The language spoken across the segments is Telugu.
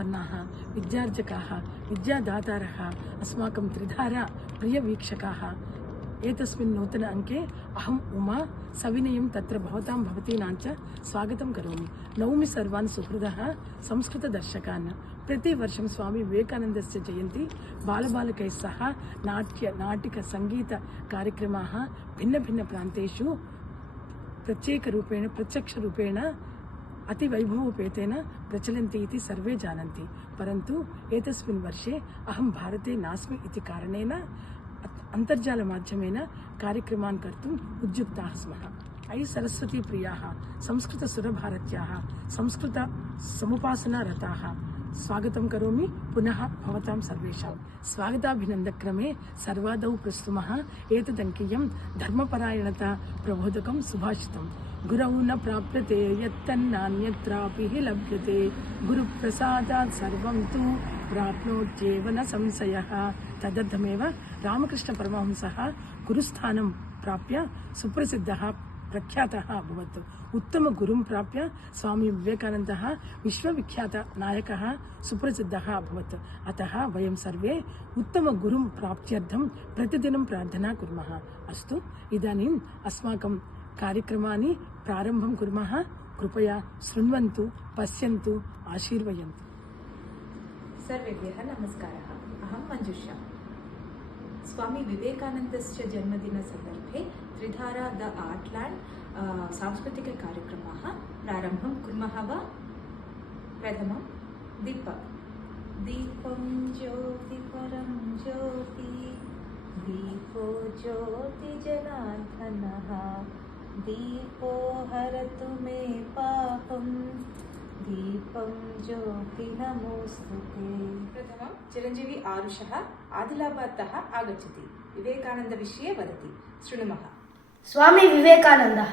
विद्यासम्पन्नाः विद्यार्जकाः विद्यादातारः अस्माकं त्रिधारा प्रियवीक्षकाः एतस्मिन् नूतन अंके अहम् उमा सविनयं तत्र भवतां भवतीनां च स्वागतं करोमि। नौमि सर्वान् सुहृदः संस्कृतदर्शकान्। प्रतिवर्षं स्वामी विवेकानन्दस्य जयन्ती बालबालकैः सह नाटिकसङ्गीतकार्यक्रमाः भिन्नभिन्नप्रान्तेषु प्रत्यक्षरूपेण अतिवैभवोपेतेन प्रचलन्ति इति सर्वे जानन्ति। परन्तु एतस्मिन् वर्षे अहं भारते नास्मि इति कारणेन अन्तर्जालमाध्यमेन कार्यक्रमान् कर्तुम् उद्युक्ताः स्मः। अयि सरस्वती प्रियाः संस्कृतसुरभारत्याः संस्कृतसमुपासनारताः स्वागतं करोमि पुनः भवतां सर्वेषां। स्वागताभिनन्दक्रमे सर्वादौ प्रस्तुमः एतदङ्कीयं धर्मपरायणता प्रबोधकं सुभाषितं। गुरौ न प्राप्यते यत्तन्नान्यत्रापि हि लभ्यते गुरुप्रसादात् सर्वं तु प्राप्नोत्येव न संशयः। तदर्थमेव रामकृष्णपरमहंसः गुरुस्थानं प्राप्य सुप्रसिद्धः प्रख्यातः अभवत्। उत्तमगुरुं प्राप्य स्वामी विवेकानन्दः विश्वविख्यातनायकः सुप्रसिद्धः अभवत्। अतः वयं सर्वे उत्तमगुरुं प्राप्त्यर्थं प्रतिदिनं प्रार्थना कुर्मः। अस्तु, इदानीम् अस्माकं कार्यक्रमानि प्रारम्भं कुर्मः। कृपया शृण्वन्तु, पश्यन्तु, आशीर्वयन्तु। सर्वेभ्यः नमस्कारः। अहं मञ्जुषा। स्वामी विवेकानन्दस्य जन्मदिनसन्दर्भे त्रिधारा द आर्ट्ल्याण्ड् सांस्कृतिककार्यक्रमाः प्रारम्भं कुर्मः वा? प्रथमं दीपं ज्योति परं ज्योति दीपो ज्योतिजनार्दनः दीपो हरतु मे पापं दीपं ज्योति नमोस्तुते। प्रथमं चिरञ्जीवी आरुषः आदिलाबादतः आगच्छति। विवेकानन्दविषये वदति, शृणुमः। स्वामी विवेकानन्दः।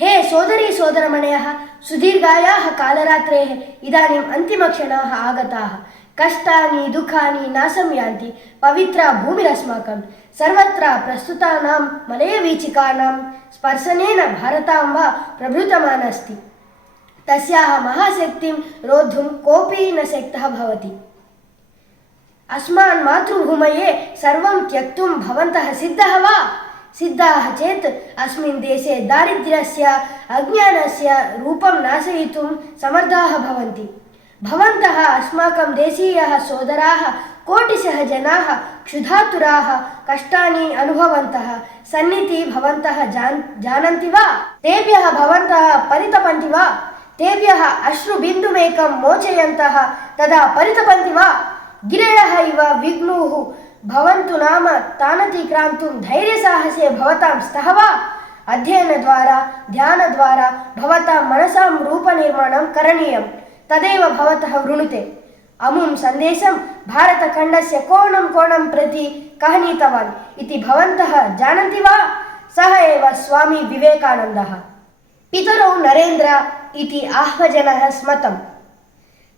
हे सोदरी सोदरमणयः, सुदीर्घायाः कालरात्रेः इदानीम् अन्तिमक्षणाः आगताः। कष्टानि दुःखानि नाशं यान्ति। पवित्रा भूमिरस्माकं। सर्वत्र प्रस्तुतानां मलयवीचिकानां स्पर्शनेन भारताम्बा प्रभृतमानस्ति। तस्याः महाशक्तिं रोद्धुं कोऽपि न शक्तः भवति। अस्मान् मातृभूमये सर्वं त्यक्तुं भवन्तः सिद्धः वा? सिद्धाः चेत् अस्मिन् देशे दारिद्र्यस्य अज्ञानस्य रूपं नाशयितुं समर्थाः भवन्ति। भवन्तः अस्माकं देशीयाः सोदराः कोटिशः जनाः क्षुधातुराः कष्टानि अनुभवन्तः सन्निति भवन्तः जानन्ति वा? तेभ्यः भवन्तः परितपन्ति वा? तेभ्यः अश्रुबिन्दुमेकं मोचयन्तः तदा परितपन्ति वा? गिरयः इव विघ्नुः भवन्तु नाम तानतिक्रान्तुं धैर्यसाहसे भवतां स्तः वा? अध्ययनद्वारा ध्यानद्वारा भवतां मनसां रूपनिर्माणं करणीयं, तदेव भवतः वृणुते। अमुं सन्देशं भारतखण्डस्य कोणं कोणं प्रति कः नीतवान् इति भवन्तः जानन्ति वा? सः एव स्वामी विवेकानन्दः। पितरौ नरेन्द्र इति आह्वजनः स्मतम्।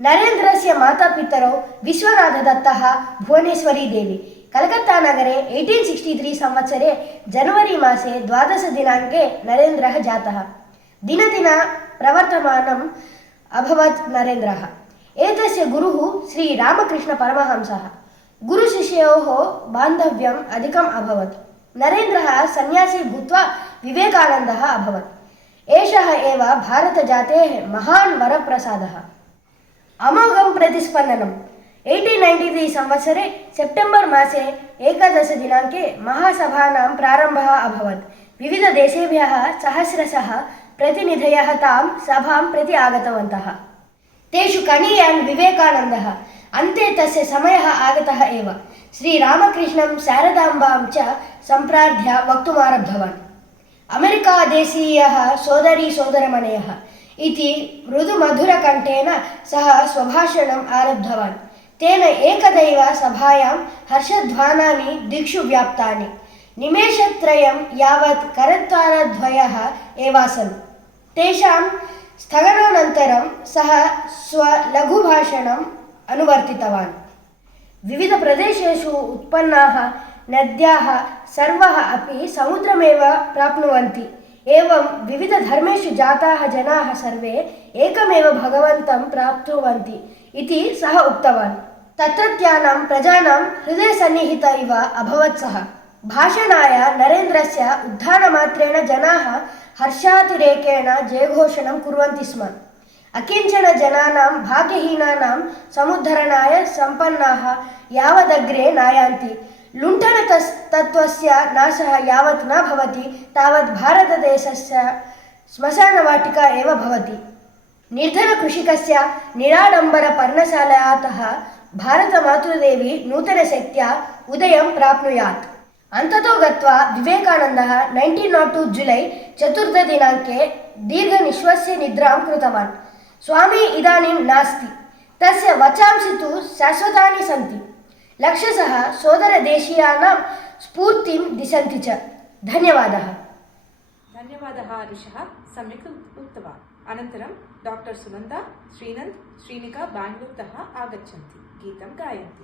नरेन्द्रस्य मातापितरौ विश्वनाथदत्तः भुवनेश्वरी देवी। कलकत्तानगरे 1863 संवत्सरे जनवरी मासे 12 दिनाङ्के नरेन्द्रः जातः। दिनदिन प्रवर्तमानम् अभवत् नरेन्द्रः। एतस्य गुरुः श्रीरामकृष्णपरमहंसः। गुरुशिष्योः बान्धव्यम् अधिकम् अभवत्। नरेन्द्रः सन्यासी भूत्वा विवेकानन्दः अभवत्। एषः एव भारतजातेः महान् वरप्रसादः। अमोघं प्रतिस्पन्दनम्। 1893 संवत्सरे सेप्टेम्बर् मासे 11 दिनाङ्के महासभानां प्रारम्भः अभवत्। विविधदेशेभ्यः सहस्रशः प्रतिनिधयः तां सभां प्रति आगतवन्तः। तेषु कनीयान् विवेकानन्दः। अन्ते तस्य समयः आगतः एव। श्रीरामकृष्णं शारदाम्बां च सम्प्रार्थ्य वक्तुमारब्धवान्। अमेरिकादेशीयः सोदरी सोदरमणयः इति मृदुमधुरकण्ठेन सः स्वभाषणम् आरब्धवान्। तेन एकदैव सभायां हर्षध्वानानि दिक्षु व्याप्तानि। निमेषत्रयं यावत् करतालद्वयः एवासन्। तेषां स्थगनानन्तरं सः स्वलघुभाषणम् अनुवर्तितवान्। विविधप्रदेशेषु उत्पन्नाः नद्याः सर्वः अपि समुद्रमेव प्राप्नुवन्ति। एवं विविधधर्मेषु जाताः जनाः सर्वे एकमेव भगवन्तं प्राप्नुवन्ति इति सः उक्तवान्। तत्रत्यानां प्रजानां हृदयसन्निहित इव अभवत् सः। भाषणाय नरेन्द्रस्य उद्धानमात्रेण जनाः हर्षातिरेकेण जयघोषणं कुर्वन्ति स्म। अकिञ्चन जनानां भाग्यहीनानां समुद्धरणाय सम्पन्नाः यावदग्रे नायान्ति, लुण्ठनतत्त्वस्य नाशः यावत् न भवति तावत् भारतदेशस्य श्मशानवाटिका एव भवति। निर्धनकृषिकस्य निराडम्बरपर्णशालातः भारतमातृदेवी नूतनशक्त्या उदयं प्राप्नुयात्। अन्ततो गत्वा विवेकानन्दः 1902 जुलै 4 दिनाङ्के दीर्घनिश्वस्य निद्रां कृतवान्। स्वामी इदानीं नास्ति, तस्य वचांसि तु शाश्वतानि सन्ति, लक्षशः सोदरदेशीयानां स्फूर्तिं दिशन्ति च। धन्यवादः। ధన్యవాదः ऋषः सम्यक् उक्तवान्। अनन्तरं डाक्टर् सुनन्दा, श्रीनन्द्, श्रीनिका बेङ्गलूरुतः आगच्छन्ति, गीतं गायन्ति।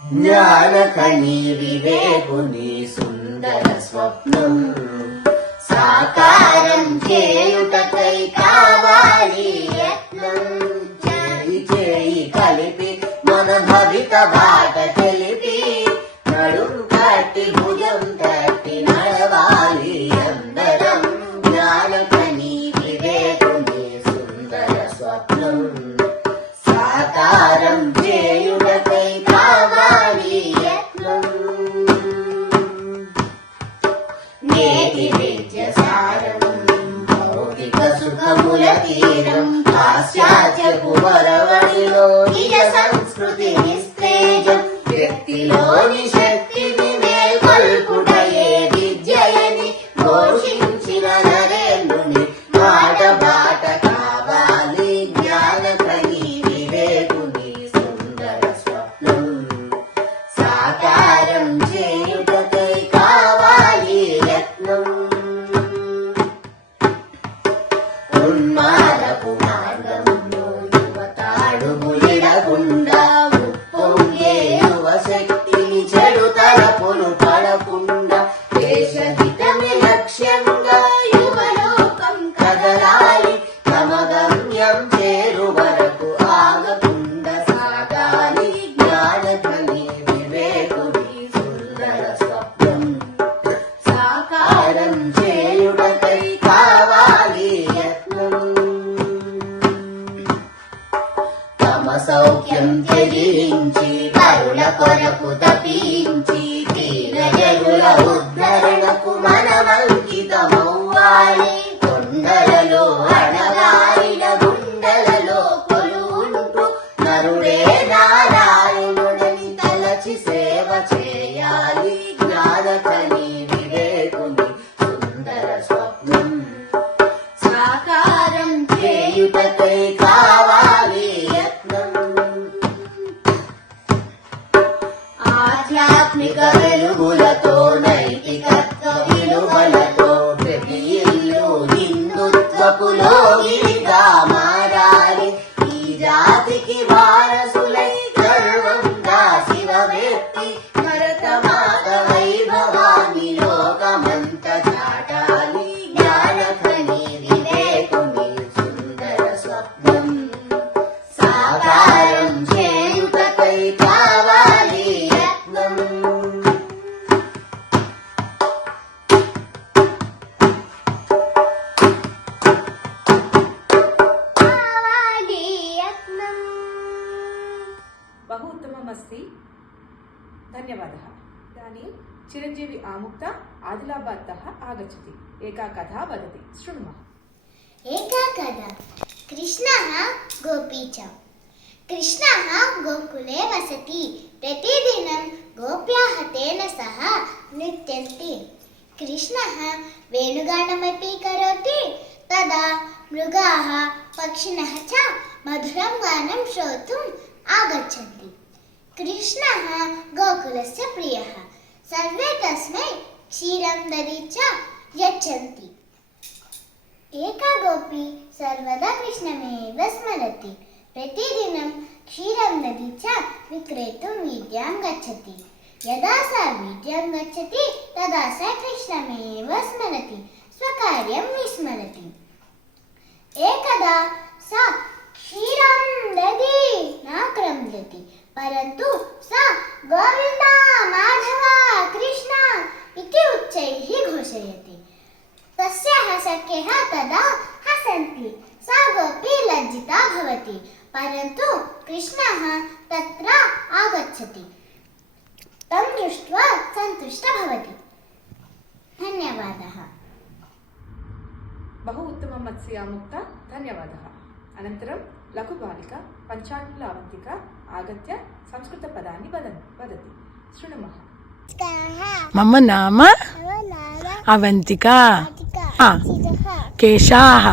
ज्ञानखनी विवेकुनि सुन्दर स्वप्नं साकारं చేయుటకై కావాలి యత్నం చేయి చేయి కలిపి మన భవిత బాట తెలిపి నడుం కట్టి భుజం తట్టి నడవాలి అందరం జ్ఞానఖని వివేకుని సుందర స్వప్నం సాకారం చేయుటకై కావాలి యత్నం నేటి విద్య సారం భౌతిక సుఖముల తీరం పాశ్చాత్యపు వరవడిలో నిజ సంస్కృతి నిస్తేజం వ్యక్తిలోని శక్తిని మేల్కొల్పుటయే విద్యయని ఘోషించిన నరేంద్రుని మాట బాట కావాలి జ్ఞానఖని వివేకుని సుందర స్వప్నం సాకారం చేయుటకై కావాలి యత్నం ఉన్మాదపు మార్గంలో యువతాడుగులిడకుండా ఉప్పొంగే యువశక్తిని చెడు తలపులు పడకుండా దేశహితమే లక్ష్యంగా యువలోకం కదలాలి తమ గమ్యం చేరు వరకు ఆగకుండా సాగాలి జ్ఞానఖని వివేకుని సుందర స్వప్నం సాకారం చేయుటకై కావాలి యత్నం తమ సౌఖ్యం త్యజించి పరుల కొరకు తపించి దీనజనుల ఉద్ధరణకు మనమంకితమవ్వాలి కొండలలో అణగారిన గుండెలలో కొలువుంటూ నరుడే నారాయణుడని తలచి సేవ చేయాలి జ్ఞానఖని వివేకుని సుందర స్వప్నం సాకారం చేయుటకై కావాలి యత్నం ఆధ్యాత్మిక వెలుగులతో నైతికత్వ విలువలతో ప్రతి ఇల్లు హిందుత్వపు లోగిరిగా మారాలి ఈ జాతికి వారసులై గర్వంగా శివవ్యక్తి భరతమాత వైభవాన్ని లోకమంత చాటాలి జ్ఞానఖని వివేకుని సుందర స్వప్నం సాకారం చేయుటకై కావాలి యత్నం కావాలి యత్నం बहु उत्तममस्ति, धन्यवादः। इदानीं चिरञ्जीवी आमुक्ता आदिलाबादतः आगच्छति, एका कथा वदति, शृणुमः। एका कथा। कृष्णः गोपी च। कृष्णः गोकुले वसति। प्रतिदिनं गोप्याः तेन सह नृत्यन्ति। कृष्णः वेणुगानमपि करोति। तदा मृगाः पक्षिणः च मधुरं गानं श्रोतुम् आगच्छन्ति। कृष्णः गोकुलस्य प्रियः। सर्वे तस्मै क्षीरं दधि च यच्छन्ति। एका गोपी सर्वदा कृष्णमेव स्मरति। प्रतिदिनं क्षीरं दधि च विक्रेतुं वीथ्यां गच्छति। यदा सा वीथ्यां गच्छति तदा सा कृष्णमेव स्मरति, स्वकार्यं विस्मरति। एकदा सा क्षीरं दधि न परन्तु सा गोविन्दा माधव कृष्ण इति उच्चैः घोषयति। तस्याः सख्यः तदा हसन्ति। सा गोपी लज्जिता भवति, परन्तु कृष्णः तत्र आगच्छति। तं दृष्ट्वा सन्तुष्टः भवति। धन्यवादः। बहु उत्तमं मत्स्या मुक्त, धन्यवादः। अनन्तरं लघुबालिका पञ्चाङ्कुल अवन्तिका आगत्य संस्कृतपदानि वदति। शृणुमः। मम नाम अवन्तिका। केशाः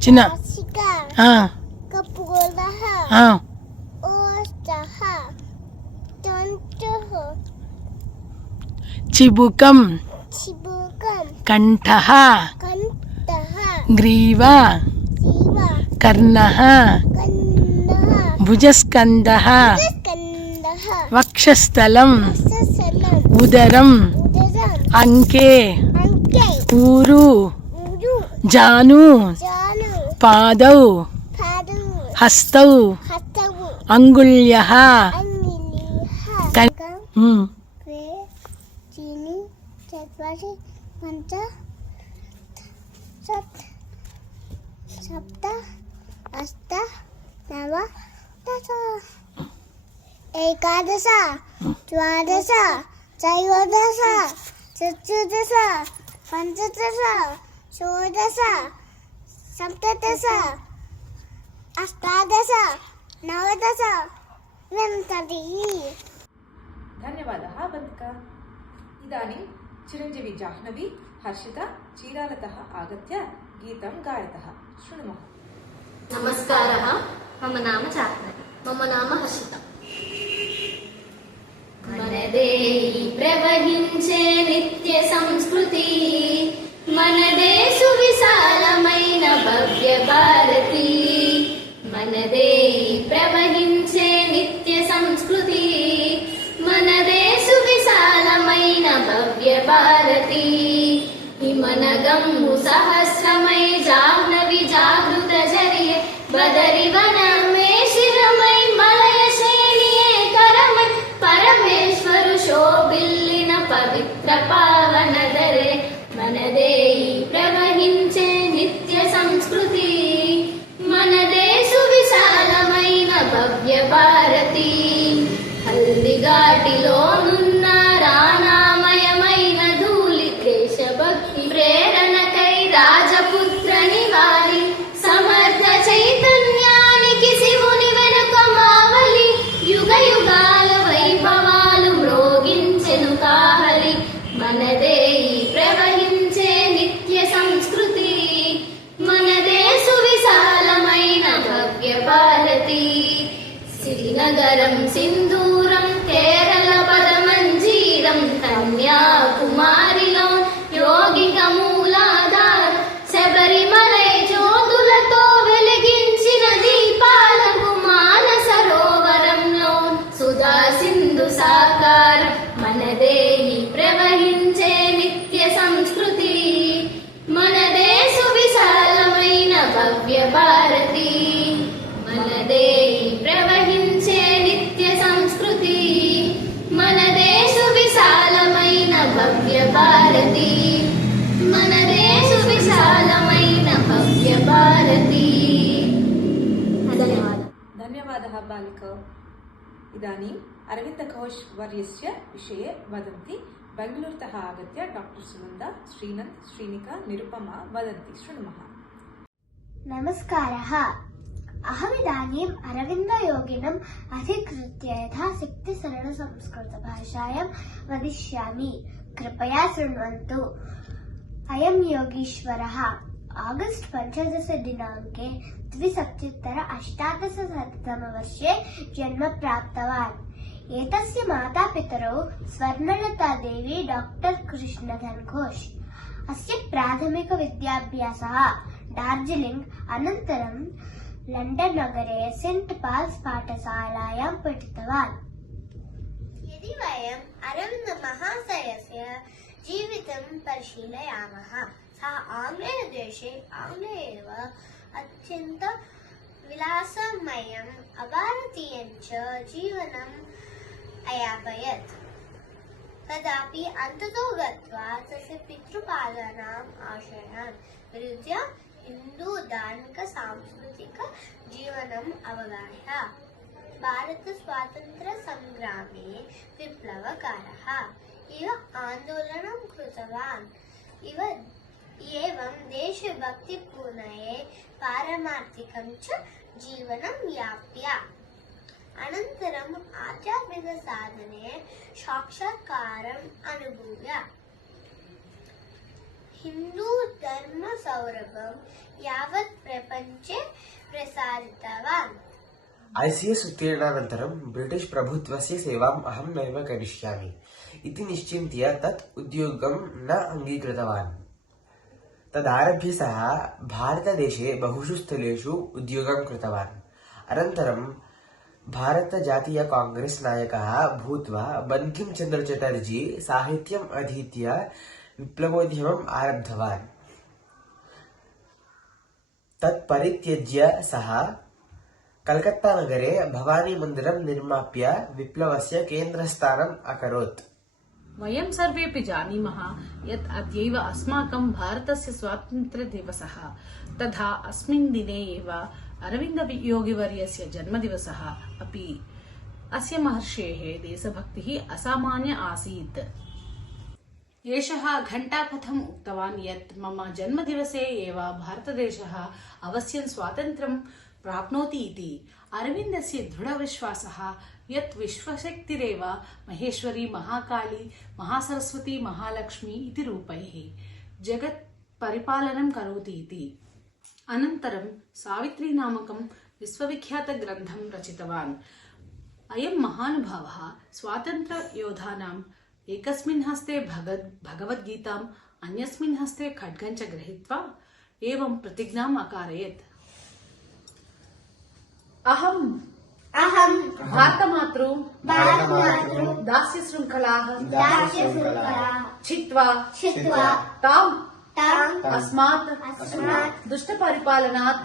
चिन्न चिबुकं कंठः ग्रीवा कर्णः भुजस्कन्धः वक्षस्थलं उदरम् अंके ऊरु जानु पादौ हस्तौ अंगुल्यः सप्त अष्ट नव दश एकादश द्वादश त्रयोदश चतुर्दश पञ्चदश षोडश सप्तदश अष्टादश नवदश विंशतिः। धन्यवादः अवन्तिका। इदानीं चिरञ्जीवी जाह्नवी हर्षिता चीरालतः आगत्य गीतं गायतः। शृणुमः। नमस्कारः। मम नाम जाह्नवी। मम नाम हर्षिता। మనదే ప్రవహించే నిత్య సంస్కృతి, మనదే సువిశాలమైన భవ్య భారతి. మనదే ప్రవహించే నిత్య సంస్కృతి, మనదే సువిశాలమైన భవ్య భారతి. హిమనగమ్ము సహస్రమై జాహ్నవి జాగృత జరియ బదరివనమే శిరమై మలయ శ్రేణియే కరమై పరమేశ్వరు శోభిల్లిన పవిత్ర పావనదరే. మనదే ప్రవహించే నిత్య సంస్కృతి, మనదే సువిశాలమైన భవ్య భారతి. హల్దిఘాటిలోనున్న రాణామయమైన ధూళి దేశభక్తి ప్రేరణకై రాజపుత్ర నివాలి. సమర్థ చైతన్యానికి శివుని వెనుక మావలి, యుగ యుగాల వైభవాలు మ్రోగించెను కావలి. మనదే ప్రవహించే నిత్య సంస్కృతి, మనదే సువిశాలమైన భవ్య భారతి. శ్రీనగరం సింధూరం కేరళ పదమంజీరం కన్యాకుమారిలో యోగిక మూలాధారం శబరిమలై జ్యోతులతో వెలిగించిన దీపాలకు మానస సరోవరంలో సుధా సింధు సాకారం. మనదే ప్రవహించే నిత్య సంస్కృతి, మనదే సువిశాలమైన భవ్య భారతి. మనదే ప్రవహించే నిత్య సంస్కృతి, మనదే సువిశాలమైన భవ్య భారతి. మనదే సువిశాలమైన భవ్య భారతి. ధన్యవాదాలు. धन्यवादः बालिका। इदानीम् अरविन्द घोष वर्यस्य विषये वदन्ति। बेङ्गलूरुतः आगत्य डॉक्टर सुनन्दा, श्रीनन्द, श्रीनिका, निरुपमा वदन्ति। शृणुमः। नमस्कारः। अहमिदानीम् अरविन्दयोगिनम् अधिकृत्य यथाशक्ति सरलसंस्कृतभाषायां वदिष्यामि। कृपया शृण्वन्तु। अयं योगीश्वरः आगस्ट् 15 दिनाङ्के 2087-तमवर्षे जन्म प्राप्तवान्। एतस्य मातापितरौ स्वर्णलता देवी डॉक्टर् कृष्णधन् घोष। अस्य प्राथमिकविद्याभ्यासः डार्जिलिंग् अनन्तरं लण्डन् नगरे सेण्ट् पाल्स् पाठशालायां पठितवान्। यदि वयम् अरविन्द महाशयस्य जीवितं परिशीलयामः। सः आङ्ग्लेयदेशे आङ्ग्ले एव अत्यन्त विलासमयम् अभारतीयं च जीवनम् अयापयत्। तदापि अन्ततो गत्वा तस्य पितृपादानाम् आशयान् विरुध्य हिन्दू धार्मिक सांस्कृतिक जीवनम् अवगाह। भारत स्वातन्त्र्य संग्रामे विप्लवकारः इव आन्दोलनं कृतवान्। एवं देशभक्तिपूर्णये पारमार्थिकं च जीवनं याप्य अनन्तरम् आध्यात्मिकसाधने साक्षात्कारम् अनुभूय हिन्दूधर्मसौरभं यावत् प्रपञ्चे प्रसारितवान्। ICS उत्तीर्णानन्तरं ब्रिटिश् प्रभुत्वस्य सेवाम् अहं नैव करिष्यामि इति निश्चिन्त्य तत् उद्योगं न अङ्गीकृतवान्। तदारभ्य सः भारतदेशे बहुषु स्थलेषु उद्योगं कृतवान्। अनन्तरं भारतजातीय काङ्ग्रेस् नायकः भूत्वा बन्किं चन्द्र चटर्जी साहित्यम् अधीत्य विप्लवोद्यमम् आरब्धवान्। तत् परित्यज्य सः कलकत्तानगरे भवानीमन्दिरं निर्माप्य विप्लवस्य केन्द्रस्थानम् अकरोत्। वयं सर्वेपि जानीमः यत् अद्यैव अस्माकं भारतस्य स्वातन्त्र्यदिवसः तथा अस्मिन् दिने एव अरविन्दयोगिवर्यस्य जन्मदिवसः अपि। अस्य महर्षेः देशभक्तिः असामान्य आसीत्। एषः घण्टापथम् उक्तवान् यत् मम जन्मदिवसे एव भारतदेशः अवश्यं स्वातन्त्र्यं प्राप्नोति इति। अरविन्दस्य दृढविश्वासः यत् विश्वशक्तिरेव महेश्वरी, महाकाली, महासरस्वती, महालक्ष्मी इति रूपैः जगत् परिपालनं करोति इति। अनन्तरं सावित्री नामकं विश्वविख्यातग्रन्थं रचितवान्। अयं महानुभावः स्वातन्त्र्ययोद्धानाम् एकस्मिन् हस्ते भगवद्गीताम् अन्यस्मिन् हस्ते खड्गं च गृहीत्वा एवं प्रतिज्ञाम् अकारयत्। अहं भारतमातृ दास्यशृङ्खलाः छित्त्वा ताम् अस्मात् दुष्टपरिपालनात्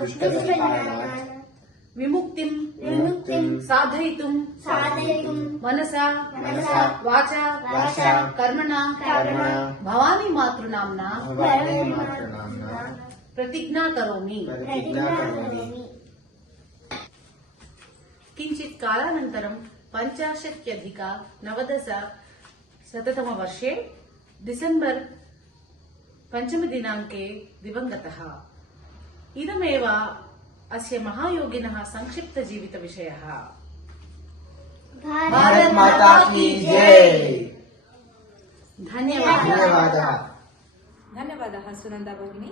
विमुक्तिं साधयितुं मनसा वाचा कर्मणा भवानी मातृनाम्ना प्रतिज्ञा करोमि। किञ्चित् कालानन्तरं 50-अधिक-900 डिसेम्बर् 5 दिनाङ्के दिवङ्गतः। इदमेव अस्य महायोगिनः संक्षिप्तजीवितविषयः। भारत माता की जय। धन्यवादः। धन्यवादः सुनन्दा भगिनी।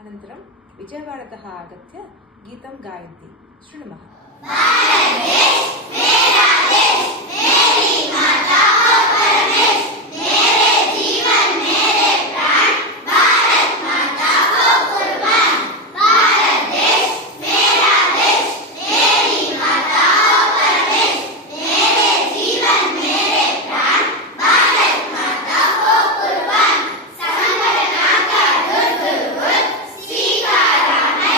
अनन्तरं विजयवाडतः आगत्य गीतं गायन्ति, शृणुमः। स्वीकारामः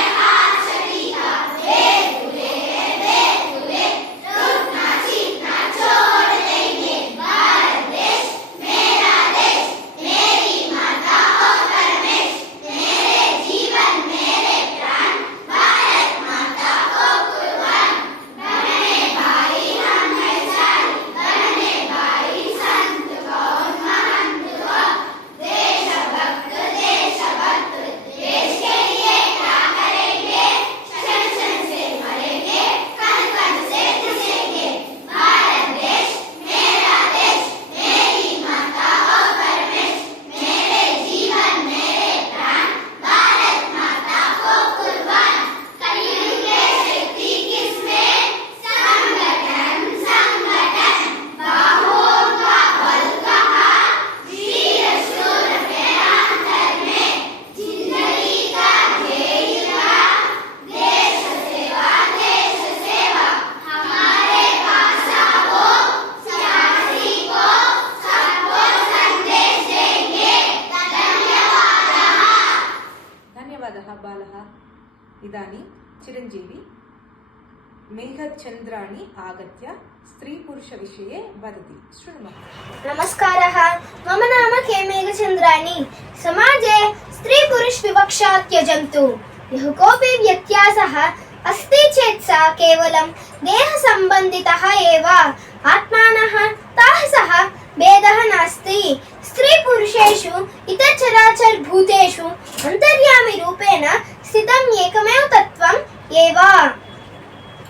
मेघचन्द्राणि आगत्य स्त्रीपुरुषविषये वदति शृणुमः। नमस्कारः, मम नाम के मेघचन्द्राणि। समाजे स्त्री-पुरुष-विवक्षा त्यजन्तु। यः कोऽपि व्यत्यासः अस्ति चेत् सा केवलं देहसम्बन्धितः एव। आत्मानः ताः सह भेदः नास्ति। स्त्री-पुरुषेषु इतरचराचरभूतेषु अन्तर्यामिरूपेण स्थितम् एकमेव तत्त्वम् एव।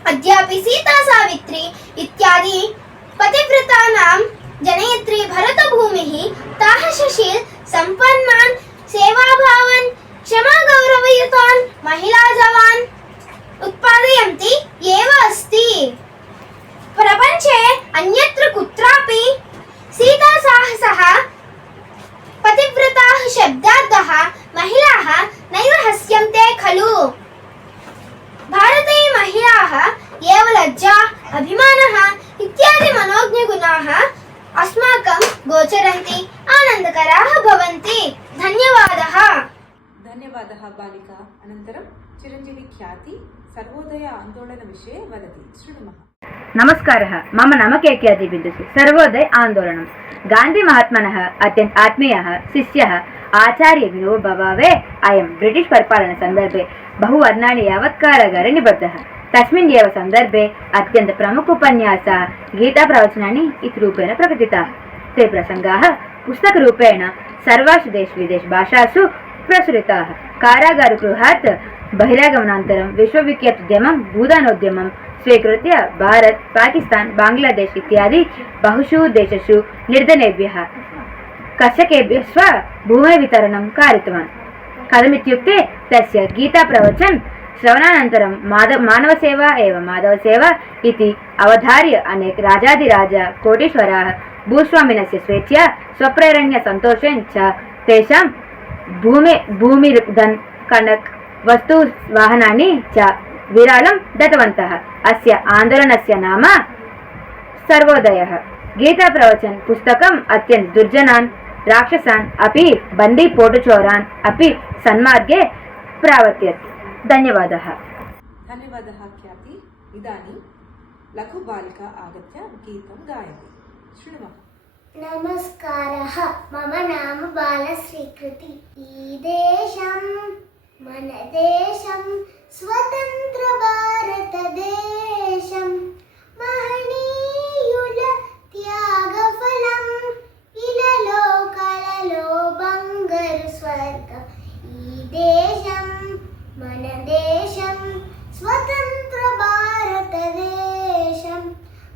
अद्यापि सीता सावित्री इत्यादि पतिव्रतानां जनयत्री भरतभूमिः ताः सुशील सम्पन्नान् सेवाभावान् क्षमागौरवयुतान् महिलाजवान् उत्पादयन्ति एव अस्ति। प्रपञ्चे अन्यत्र कुत्रापि सीता साहसः पतिव्रताः शब्दार्थः महिलाः नैव हस्यन्ते खलु। भारते महिलाः एव लज्जा, अभिमानः इत्यादि मनोज्ञगुणाः अस्माकं गोचरन्ति, आनन्दकराः भवन्ति। धन्यवादः। धन्यवादः बालिका। अनन्तरं चिरञ्जीवी ख्याति सर्वोदय आन्दोलनविषये वदति शृणुमः। नमस्कारः, मम नाम केकेआदि बिन्दुसु। सर्वोदय आन्दोलनं गान्धिमहात्मनः अत्यन्त आत्मीयः शिष्यः आचार्य विनोबभावे अयं ब्रिटिश् परिपालनसन्दर्भे बहुवर्णानि यावत् कारागारे निबद्धः। तस्मिन् एव सन्दर्भे अत्यन्त प्रमुख उपन्यासः गीताप्रवचनानि इति रूपेण प्रकटिताः। ते प्रसङ्गाः पुस्तकरूपेण सर्वासु देश-विदेशभाषासु प्रसृताः। कारागारगृहात् बहिरागमनानन्तरं विश्वविख्यातोद्यमं भूदानोद्यमं स्वीकृत्य भारत, पाकिस्तान, बांग्लादेश इत्यादि बहुषु देशेषु निर्धनेभ्यः कर्षकेभ्यः स्वभूमिवितरणं कारितवान्। कथमित्युक्ते तस्य गीताप्रवचन श्रवणानन्तरं मानवसेवा एव माधवसेवा इति अवधार्य अनेक राजाधिराज कोटीश्वराः भूस्वामिनस्य स्वेच्छया स्वप्रेरण्य सन्तोषेण च तेषां भूमिर्धन कनक वस्तु वाहनानि च विराळं दत्तवन्तः। अस्य आन्दोलनस्य नाम सर्वोदयः। गीताप्रवचन पुस्तकम् अत्यन्त दुर्जनान् राक्षसान् अपि बन्दी पोटुचोरान् अपि सन्मार्गे प्रावर्तयत्। धन्यवादः। धन्यवादः ख्याति। इदानीं लघुबालिका आगत्य गीतं गायति शृणुमः। नमस्कारः, मम नाम बालश्रीकृति। ई देशं मन देशं स्वतन्त्र भारत देशं महनीयुल त्यागफलम् इలలో कలలో బంగారు స్వర్గం। ఈ దేశం మన దేశం స్వతంత్ర భారతదేశం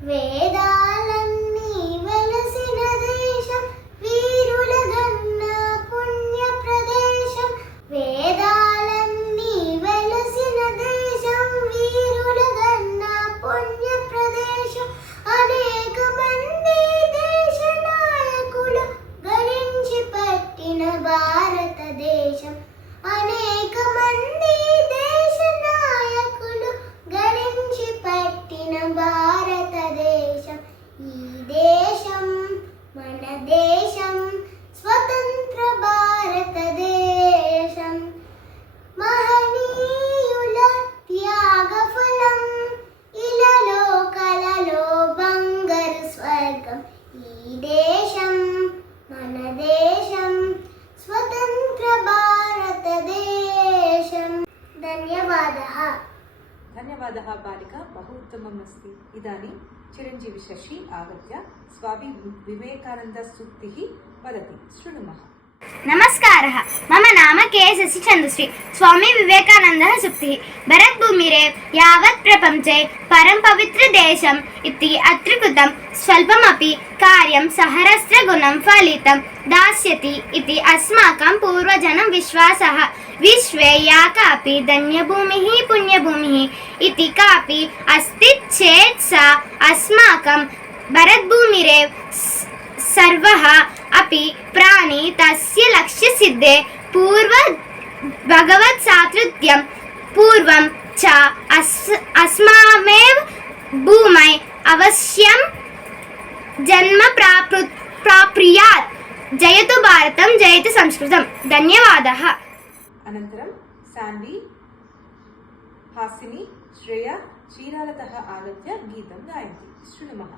వేదాలన్నీ వెలసిన దేశం వీరుల గన్న పుణ్య ప్రదేశం వేదాలన్నీ వెలసిన దేశం వీరుల గన్న పుణ్య ప్రదేశం అనేక మంది దేశ నాయకులు గరించి పట్టిన భారతదేశం అనేక మంది దేశ నాయకులు గరించి పట్టిన భారతదేశం ఈ దేశం మన దేశం స్వతంత్ర భారతదేశం మహనీయుల త్యాగఫలం ఇలలో కలలో బంగారు స్వర్గం ఈ దేశం మన దేశం స్వతంత్ర భారతదేశం। ధన్యవాదः। धन्यवादः बालिका, बहु उत्तमम् अस्ति। इदानीं चिरञ्जीवी शशि आगत्य स्वामी विवेकानन्दसूक्तिः वदति शृणुमः। नमस्कारः, मम नाम के शशिचन्द्रश्री। स्वामी विवेकानन्दः सूक्तिः। भरतभूमिरेव यावत् प्रपञ्चे परं पवित्रदेशम् इति अत्र कृतं स्वल्पमपि कार्यं सहस्रगुणं फलितं दास्यति इति अस्माकं पूर्वजनं विश्वासः। विश्वे या कापि धन्यभूमिः पुण्यभूमिः इति कापि अस्ति चेत् सा अस्माकं भरतभूमिरेव। सर्वः अपि प्राणी तस्य लक्ष्यसिद्धे पूर्व भगवत् सात्कृत्यं पूर्वं च अस्मामेव भूमौ अवश्यं जन्म प्राप्नुयात्। जयतु भारतं, जयतु संस्कृतं। धन्यवादः। अनन्तरं सान्वी, हासिनी, श्रेया चीरालतः आगत्य गीतं गायन्ति। शृणुमः।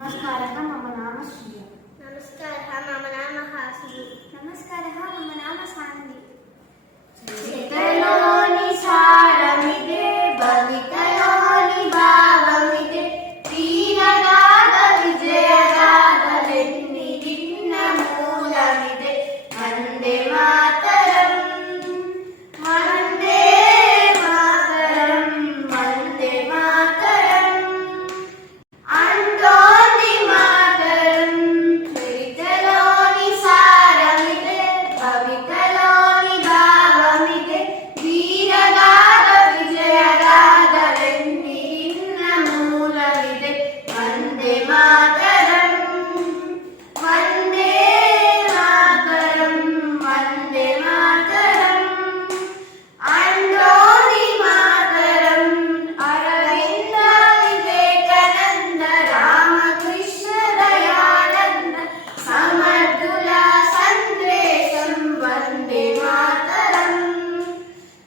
नमस्कारः, मम नाम श्रिया। नमस्कारः, मम नाम हासिनी। नमस्कारः, मम नाम सान्वी। चितलोनि सारमिदे भवितलोनि भावमिदे वीरगाद विजयगादलेन्नि भिन्नमूलमिदे वन्दे मातरम् वन्दे मातरम् वन्दे मातरम् अण्डोनि मातरम् चितलोनि सारमिदे भवितलोनि भावमिदे वीरगाद विजयगादलेन्नि भिन्नमूलमिदे वन्दे मातरम् वन्दे मातरम् वन्दे मातरम् अण्डोनि मातरम् अरविन्द विवेकानन्द रामकृष्ण दयानन्द समर्थुला सन्देशं वन्दे मातरम्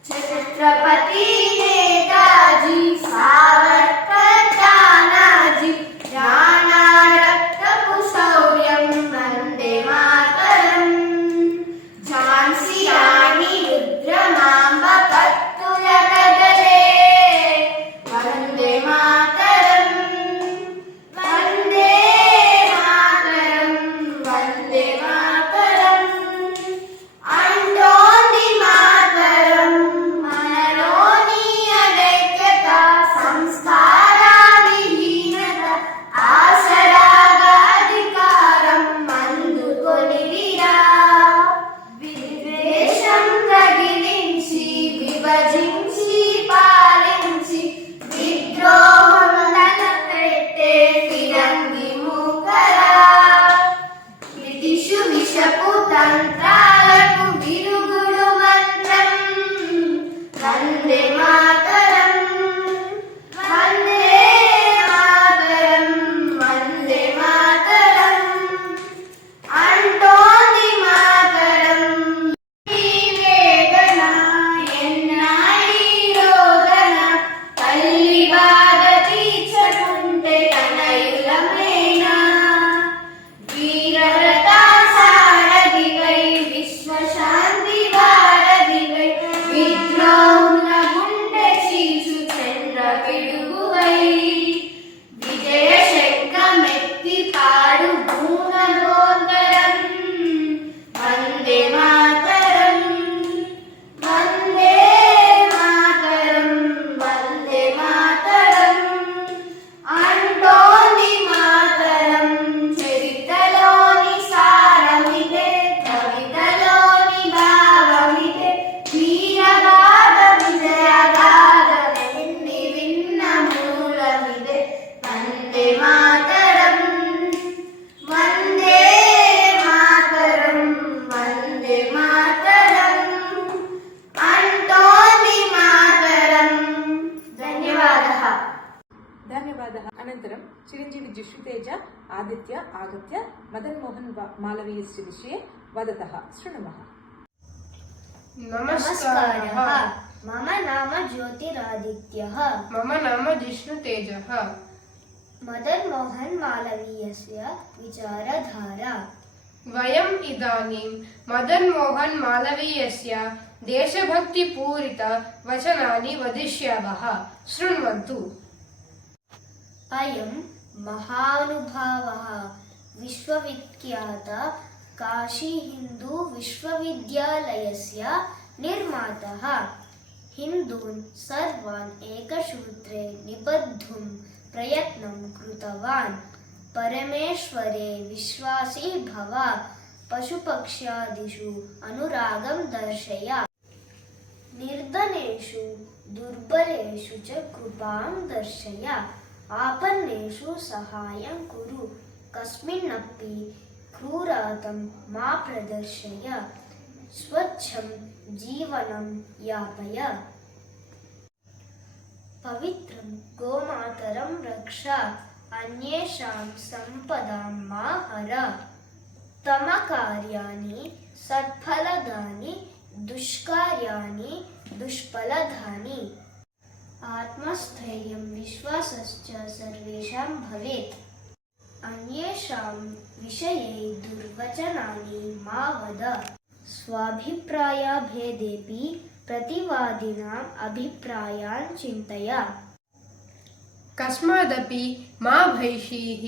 छत्रपति नेताजी सावरकर तानाजी राणा रक्तपुशौर्यं वन्दे मातरम् झान्सी राणी रुद्रमाम्ब कत्तुलगदले वन्दे मातरम् वन्दे मातरम् वन्दे मातरम् अण्डोनि मातरम् मनलोनि अनैक्यत संस्काराविहीनत आसराग अधिकारं అందుకొనిదిరా విద్వేషం తగిలించి విభజించి పాలించి విద్రోహం తలపెట్టే ఫిరంగి మూకరా బ్రిటిషు విషపు తంత్రాలకు విరుగుడు మంత్రం వందే మాతరం వందే మాతరం వందే మాతరం అంటోని మాతరం ఈ వేదన ఎన్నాళ్ళీ రోదన తల్లి బాధ తీర్చకుంటే తనయులమేనా వీరవ్రత సారథివై విశ్వశాంతి వారధివై విద్రోహుల గుండె చీల్చు చంద్ర పిడుగువై విజయ శంఖమెత్తి పాడు భూనగోదరం వందే మాతరం వందే మాతరం వందే మాతరం అంటోని మాతరం చరితలోని సారమిదే కవితలోని భావమిదే వీరగాథ విజయగాథలెన్ని విన్న మూలమిదే వందే మాతరం వందే మాతరం వందే మాతరం అంటోని మాతరం ధన్యవాదः ధన్యవాదः। अनन्तरं चिरञ्जीवी जिष्णुतेज आदित्य आगत्य मदन् मोहन् मालवीयस्य विषये वदतः। शृणुमः। नमस्कारः। मम नाम ज्योतिरादित्यः। मम नाम जिष्णुतेजः। मदन् मोहन् मालवीयस्य विचारधारा। वयम् इदानीं मदन् मोहन् मालवीयस्य देशभक्तिपूरित वचनानि वदिष्यामः। शृण्वन्तु। अयं महानुभावः विश्वविख्यात काशी हिन्दू विश्वविद्यालयस्य निर्मातः। हिन्दून् सर्वान् एकसूत्रे निबद्धुं प्रयत्नं कृतवान्। परमेश्वरे विश्वासी भव, पशुपक्ष्यादिषु अनुरागं दर्शय, निर्धनेषु दुर्बलेषु च कृपां दर्शय, आपन्नेषु सहायं कुरु, कस्मिन्नपि क्रूरातं मा प्रदर्शय, स्वच्छं जीवनं यापय, पवित्रं गोमातरं रक्ष, अन्येषां सम्पदां मा हर, तमकार्याणि सत्फलदानि, दुष्कार्याणि दुष्फलदानि, आत्मस्थैर्यं विश्वासश्च सर्वेषां भवेत्। अन्येषां विषये दुर्वचनानि मा वद। स्वाभिप्रायभेदेऽपि प्रतिवादिनाम् अभिप्रायान् चिन्तय। कस्मादपि मा भैषीः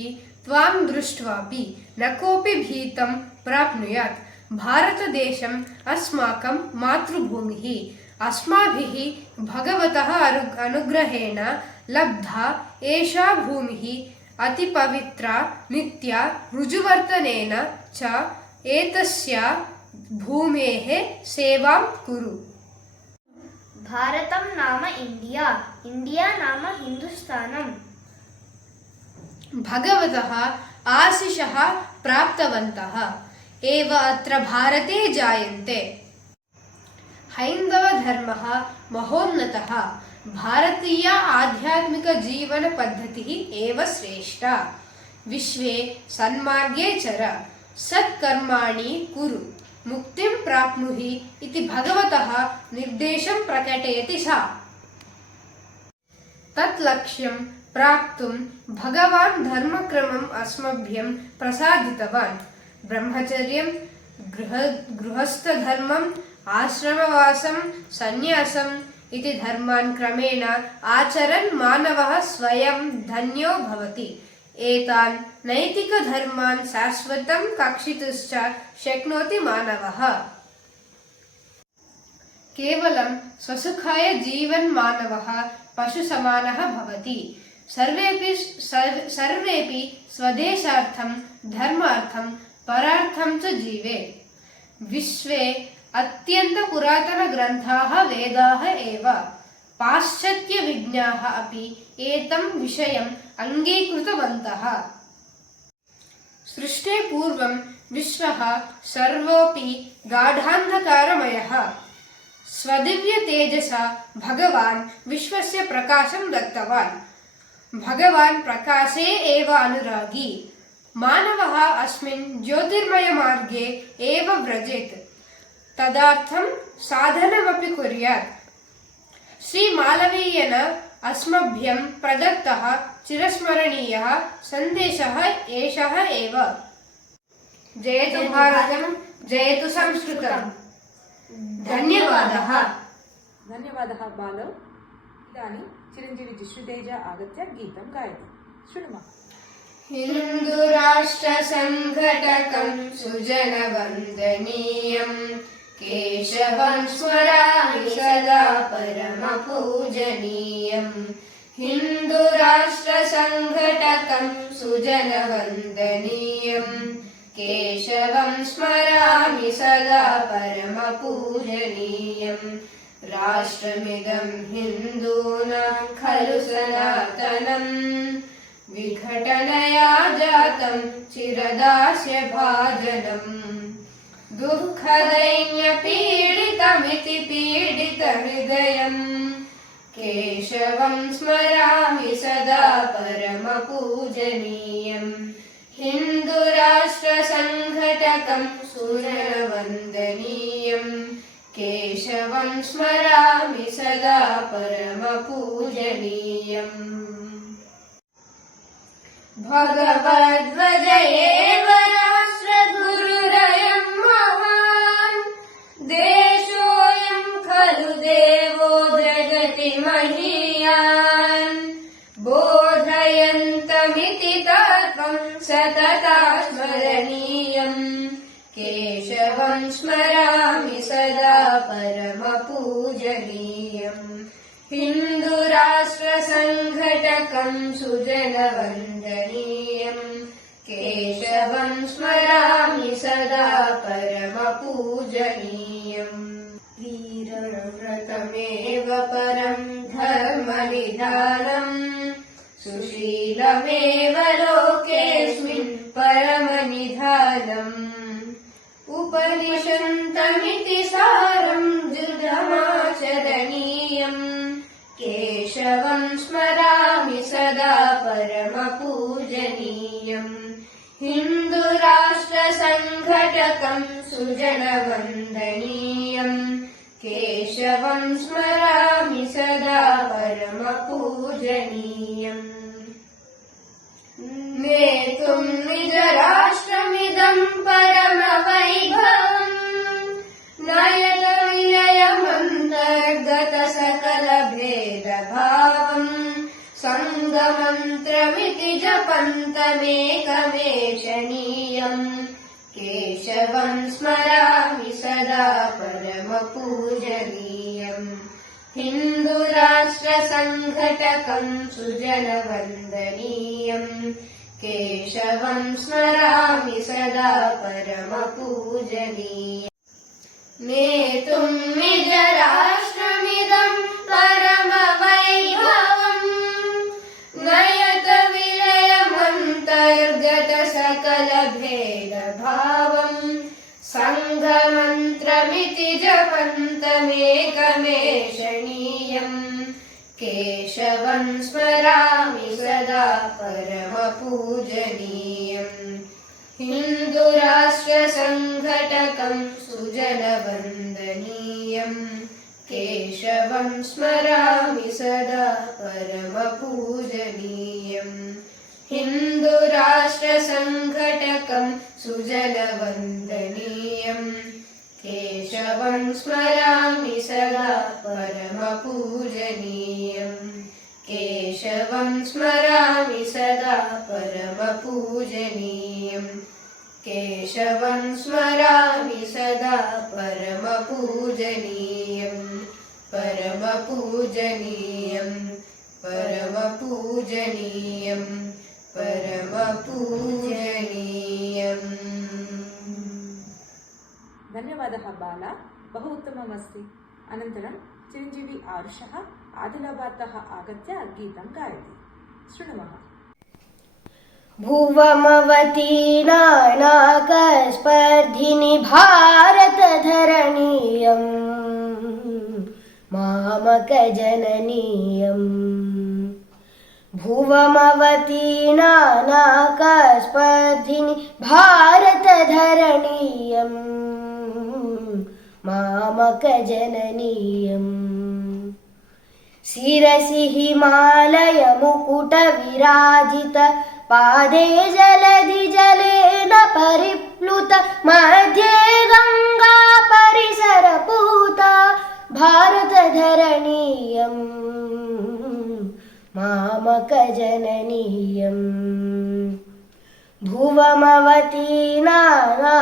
त्वां दृष्ट्वापि न कोऽपि भीतं प्राप्नुयात्। भारतदेशम् अस्माकं मातृभूमिः। अस्माभिः भगवतः अनुग्रहेण लब्धा एषा भूमिः अतिपवित्रा नित्या ऋजुवर्तनेन च एतस्या भूमेः सेवां कुरु। भारतं नाम इण्डिया, इण्डिया नाम हिन्दुस्तानम्। भगवतः आशिषः प्राप्तवन्तः एव अत्र भारते जायन्ते। हैन्दवधर्मः महोन्नतः। भारतीय आध्यात्मिकजीवनपद्धतिः एव श्रेष्ठा। विश्वे सन्मार्गे चर, सत्कर्माणि कुरु, मुक्तिं प्राप्नुहि इति भगवतः निर्देशं प्रकटयति सा। तत् लक्ष्यं प्राप्तुं भगवान् धर्मक्रमम् अस्मभ्यं प्रसादितवान्। ब्रह्मचर्यं, गृहस्थधर्मम्, आश्रमवासं, सन्यासम् इति धर्मान् क्रमेण आचरन् मानवः स्वयं धन्यो भवति। एतान् नैतिकधर्मान् शाश्वतं कक्षितुश्च शक्नोति मानवः। केवलं स्वसुखाय जीवन् मानवः पशुसमानः भवति। सर्वेपि स्वदेशार्थं, धर्मार्थं, परार्थं च जीवेत्। विश्वे अत्यन्तपुरातनग्रन्थाः वेदाः एव। पाश्चात्यविज्ञाः अपि एतं विषयम् अङ्गीकृतवन्तः। सृष्टे पूर्वं विश्वः सर्वोऽपि गाढान्धकारमयः। स्वदिव्यतेजसा भगवान् विश्वस्य प्रकाशं दत्तवान्। भगवान् प्रकाशे एव अनुरागी। मानवः अस्मिन् ज्योतिर्मयमार्गे एव व्रजेत्। तदर्थं साधनमपि कुर्यात्। श्रीमालवीयेन अस्मभ्यं प्रदत्तः चिरस्मरणीयः सन्देशः एषः एव। जयतु भारतं, जयतु संस्कृतम्। धन्यवादः। धन्यवादः बालौ। इदानीं चिरञ्जीवी जिष्णुतेज आगत्य गीतं गायति। शृणुमः। हिन्दुराष्ट्रसङ्घटकं सुजनवन्दनीयं केशवं स्मरामि सदा परमपूजनीयम्। हिन्दुराष्ट्रसङ्घटकं सुजनवन्दनीयं केशवं स्मरामि सदा परमपूजनीयम्। राष्ट्रमिदं हिन्दूनां खलु सनातनम्। विघटनया जातं चिरदास्य भाजनम्। दुःखदैन्यपीडितमिति पीडितहृदयम्। केशवं स्मरामि सदा परमपूजनीयम्। हिन्दुराष्ट्रसङ्घटकं सुजनवन्दनीयम् केशवं स्मरामि सदा परमपूजनीयम्। भगवद्वज एव राष्ट्रगुरुरयं महान्। देशोऽयं खलु देवो जगति महीयान्। बोधयन्तमिति तत्त्वं सतता स्मरणीयम्। केशवं स्मरामि सदा परमपूजनीयम्। हिन्दुराष्ट्रसङ्घटकं सुजनवन्दनीयम् केशवं स्मरामि सदा परमपूजनीयम्। वीरव्रतमेव परं धर्मनिधानम्। सुशीलमेव लोकेऽस्मिन् परमनिधानम्। उपनिषन्तमिति सारं दृढमाचरणीयम्। केशवं स्मरामि सदा परमपूजनीयम्। हिन्दुराष्ट्रसङ्घटकं सुजनवन्दनीयम् केशवं स्मरामि सदा परम पूजनीयम् नेतुम् निजराष्ट्रमिदम् परमवैभवम् नयतविनयमन्तर्गत सकलभेदभावम् सङ्गमन्त्रमिति जपन्तमेकमेशनीयम् केशवम् स्मरामि सदा परमपूजनीयम् हिन्दुराष्ट्रसङ्घटकम् सुजनवन्दनीयम् केशवम् स्मरामि सदा परमपूजनीयम् नेतुम् निजराष्ट्रमिदम् परमवैभवम् नयतविलयमन्तर्गत सकलभेदभावम् सङ्घमन्त्रमिति जपन्तमेकमेशनीयम् केशवम् स्मरामि सदा परमपूजनीयम् हिन्दुराष्ट्रसङ्घटकम् सुजनवन्दनीयम् केशवम् स्मरामि सदा परमपूजनीयम् हिन्दुराष्ट्रसङ्घटकम् सुजनवन्दनीयम् केशवम् स्मरामि सदा परमपूजनीयम् केशवम् स्मरामि सदा परमपूजनीयम् केशवम् स्मरामि सदा परमपूजनीयम् परमपूजनीयम् परमपूजनीयम् परमपूजनीयम् ಧನ್ಯವಾದः ಬಾಲ बहु उत्तममस्ति अनन्तरं चिरञ्जीवी आरुषः आदिलाबादतः आगत्य गीतं गायति शृणुमः भुवमवती नानाकस्पर्धिनि भारतधरणीयम् मामकजननीयम् भुवमवती नानाकस्पर्धिनि भारतधरणीयम् मामकजननीयम् शिरसि हिमालयमुकुटविराजित पादे जलधि जलेन परिप्लुत मध्ये गङ्गा परिसरपूता भारतधरणीयम् मामकजननीयम् भुवमवती नानाकस्पर्धिनि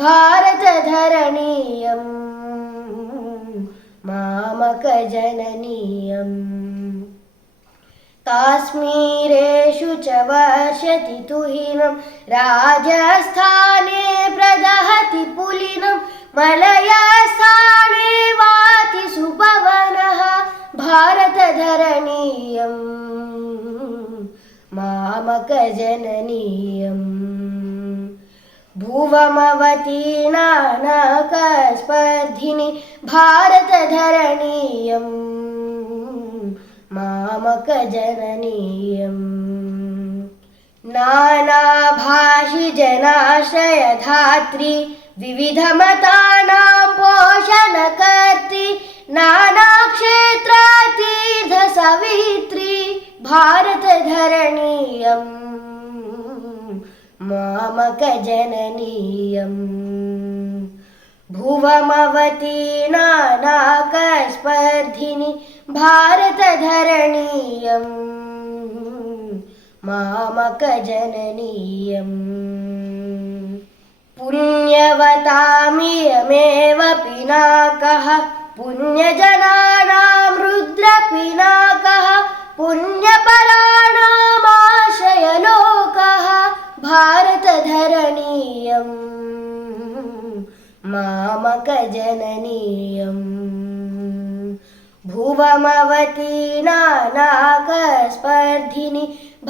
भारतधरणीयम् मामकजननीयम् काश्मीरेषु च वर्षति तुहिनं राजस्थाने प्रदहति पुलिनं मलयस्थाने वाति सुपवनः भारतधरणीयम् मामकजननीयम् भुवमवती नानाकस्पर्धिनि भारतधरणीयम् मामकजननीयम् नानाभाषि जनाश्रयधात्री विविधमतानां पोषणकर्त्री नानाक्षेत्रातीर्थसवित्री भारतधरणीयम् मामकजननीयम् भुवमवती नानाकस्पर्धिनि भारतधरणीयम् मामकजननीयम् पुण्यवतामियमेव पिनाकः पुण्यजनानां रुद्रपिनाकः पुण्यपराणामाशयलोकः भारतधरणीयम् मामकजननीयम् भुवमवती नानाकस्पर्धिनि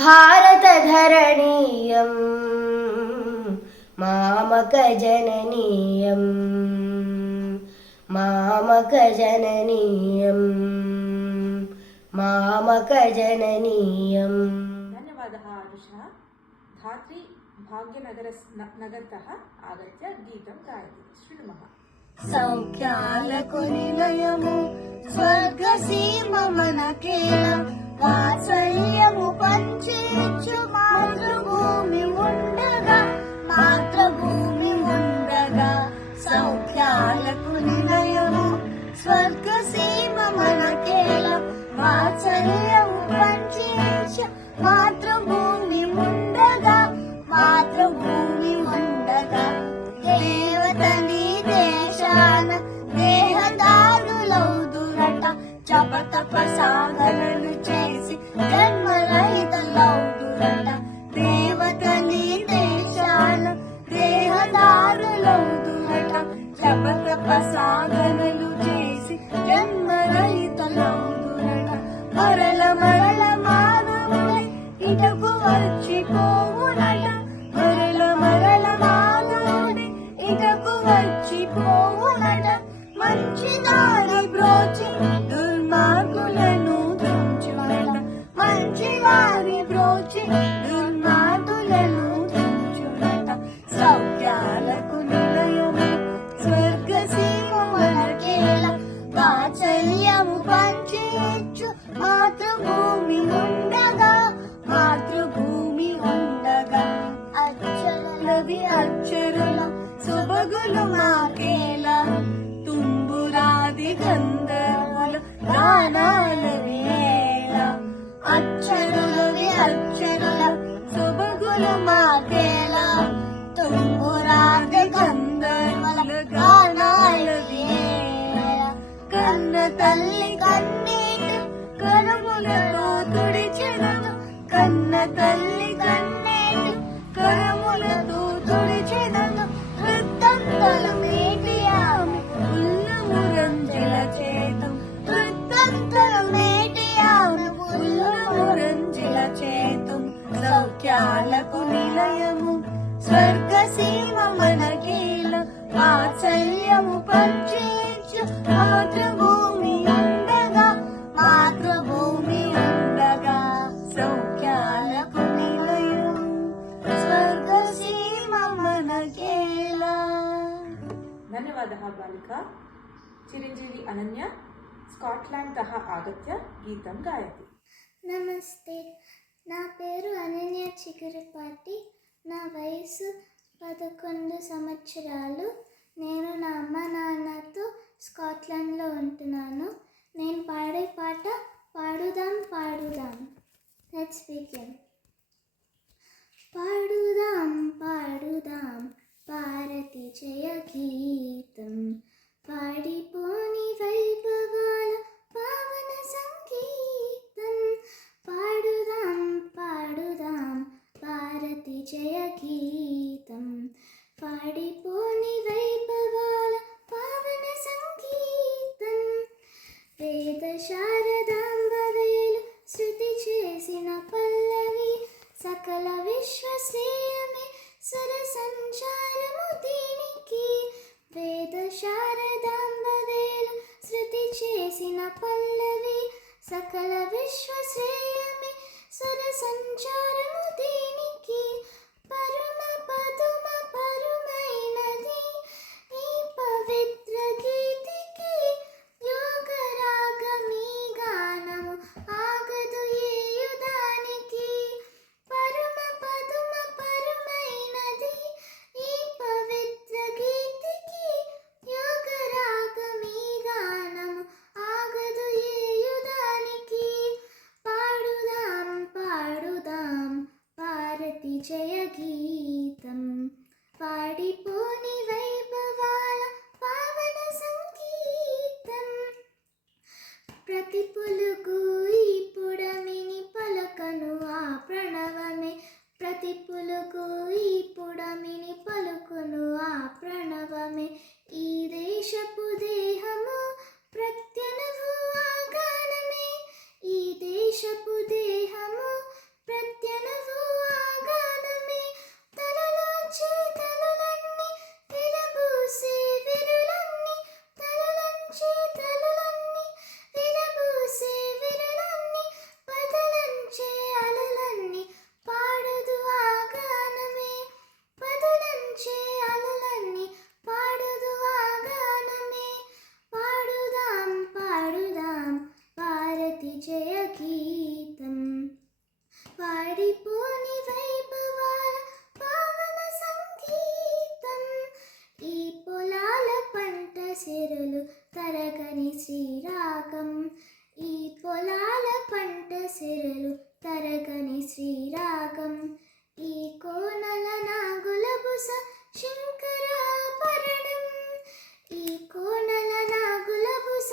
भारतधरणीयम् मामकजननीयम् मामकजननीयम् मामकजननीयम् धन्यवादः आरुषः धात्री भाग्यनगरतः आगत्य गीतं गायति शृणुमः సౌఖ్యాలకు నిలయము స్వర్గసీమ మనకేల వాత్సల్యము పంచేచ్చు మాతృభూమి ఉండగా మాతృభూమి ఉండగా సౌఖ్యాలకు నిలయము స్వర్గసీమ మనకేల వాత్సల్యము పంచేచ్చు మాతృభూమి ఉండగా మాతృభూమి ఉండగా దేవతని దేశాన దేహదారులౌదురట జపతప సాధనలు చేసి జన్మరహితలౌదురట దేవతని దేశాన దేహదారులౌదురట జపతప సాధనలు చేసి జన్మరహితలౌదురట మరల మరల మానవుడై ఇటకు వచ్చిపోవునట మరల మరల మానవుడై ఇటకు వచ్చిపోవునట మంచి దారి బ్రోచి దుర్మార్గులను తుంచునట మంచి వారి బ్రోచి దుర్మార్గులను తుంచునట సౌఖ్యాలకు నిలయము స్వర్గసీమ మనకేల వాత్సల్యము పంచేచ్చు మాతృభూమి ఉండగా మాతృభూమి ఉండగా అక్షరలవి అక్షరుల సొబగులు మాకేల తుంబురాది గంధర్వుల గానాల వేళ అక్షరులవి అక్షరుల సొబగులు మాకేల తుంబురాది గంధర్వుల గానాల వేళ కన్న తల్లి కన్నీటి కరములతో తుడిచెదను కన్న తల్లి కన్నీటి కరములతో తుడిచెదను వృత్తంతలు మేటి ఆమె ఉల్లమురంజల చేతం వృత్తంతలు మేటి ఆమె ఉల్లమురంజల చేతం సౌఖ్యాలకు నిలయము స్వర్గసీమ మనకేల వాత్సల్యము పంచేచ్చు మాతృభూమి ఉండగా మాతృభూమి ఉండగా సౌఖ్యాలకు నిలయం స్వర్గసీమ మనకేల. धन्यवादः बालिका. चिरञ्जीवी अनन्या स्काट्लाण्ड्तः आगत्य गीतं गायति. నమస్తే, నా పేరు అనన్య చిగురుపాటి. నా వయసు 11 సంవత్సరాలు. నేను నా అమ్మ నాన్నతో స్కాట్లాండ్లో ఉంటున్నాను. నేను పాడే పాట పాడుదాం పాడుదాం. Let's begin. పాడుదాం పాడుదాం భారతి జయ గీతం, పాడిపోని వైభవాల పావన సంగీతం. పాడుదాం పాడుదాం భారతి జయ గీతం, పాడిపోని వైభవాల పావన సంగీతం. వేద శారదాంబ వేలు శృతి చేసిన పల్లవి, సకల విశ్వశ్రేయమే స్వర సంచారము దీనికి. వేద శారదాంబ వేలు శృతి చేసిన పల్లవి, సకల విశ్వశ్రేయమే స్వర సంచారము దీనికి. పరమ పదుమ పరుమైనది ఈ పవిత్ర గీతికి, యోగ రాగమీ గానము ఆగదు ఏ యుధానికి. పరమ పాడిపోని వైభవాల పావన సంగీతం, ఈ పొలాల పంట సిరులు తరగని శ్రీరాగం, ఈ పొలాల పంట సిరులు తరగని శ్రీరాగం, ఈ కోనల నాగుల బుస శంకరాభరణం, ఈ కోనల నాగుల బుస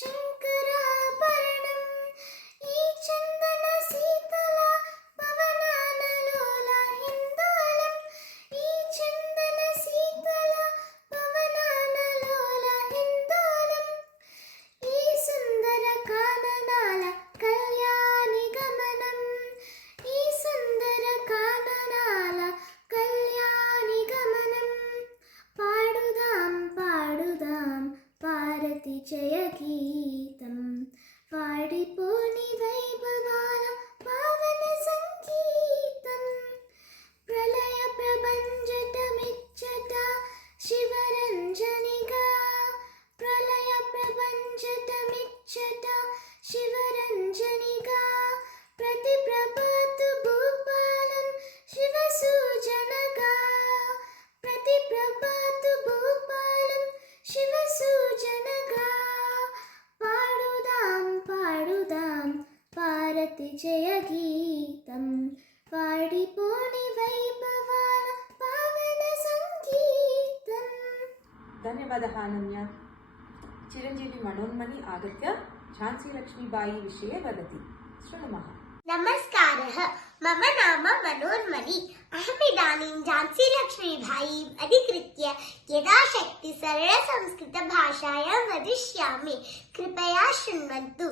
శంకరాభరణం, ఈ చందన శీతల పవనానలోల హిందోళం, ఈ చందన శీతల పవనానలోల హిందోళం, ఈ సుందర కాననాల కళ్యాణి గమనం, ఈ సుందర కాననాల కళ్యాణి గమనం, పాడుదాం పాడుదాం భారతి జయ గీతం, పాడిపోని వైభవాల పావన సంగీతం, ప్రళయ ప్రభంజటమిచ్చట శివరంజనిగా, ప్రళయ ప్రభంజటమిచ్చట శివరంజనిగా, ప్రతి ప్రభాతు భూపాలం శివ సూజనగా, ప్రతి ప్రభాతు భూపాలం శివ సూజనగా, పాడుదాం పాడుదాం భారతి జయ గీతం, పాడిపోని వైభవాల పావన సంగీతం. धन्यवादः अनन्या. चिरञ्जीवी मनोन्मणि आगत्य झान्सीलक्ष्मीबाई विषये वदति. शृणुमः. नमस्कारः, मम नाम मनोन्मणि. अहमिदानीं झान्सीलक्ष्मीबाईम् अधिकृत्य यथाशक्ति सरलसंस्कृतभाषायां वदिष्यामि. कृपया शृण्वन्तु.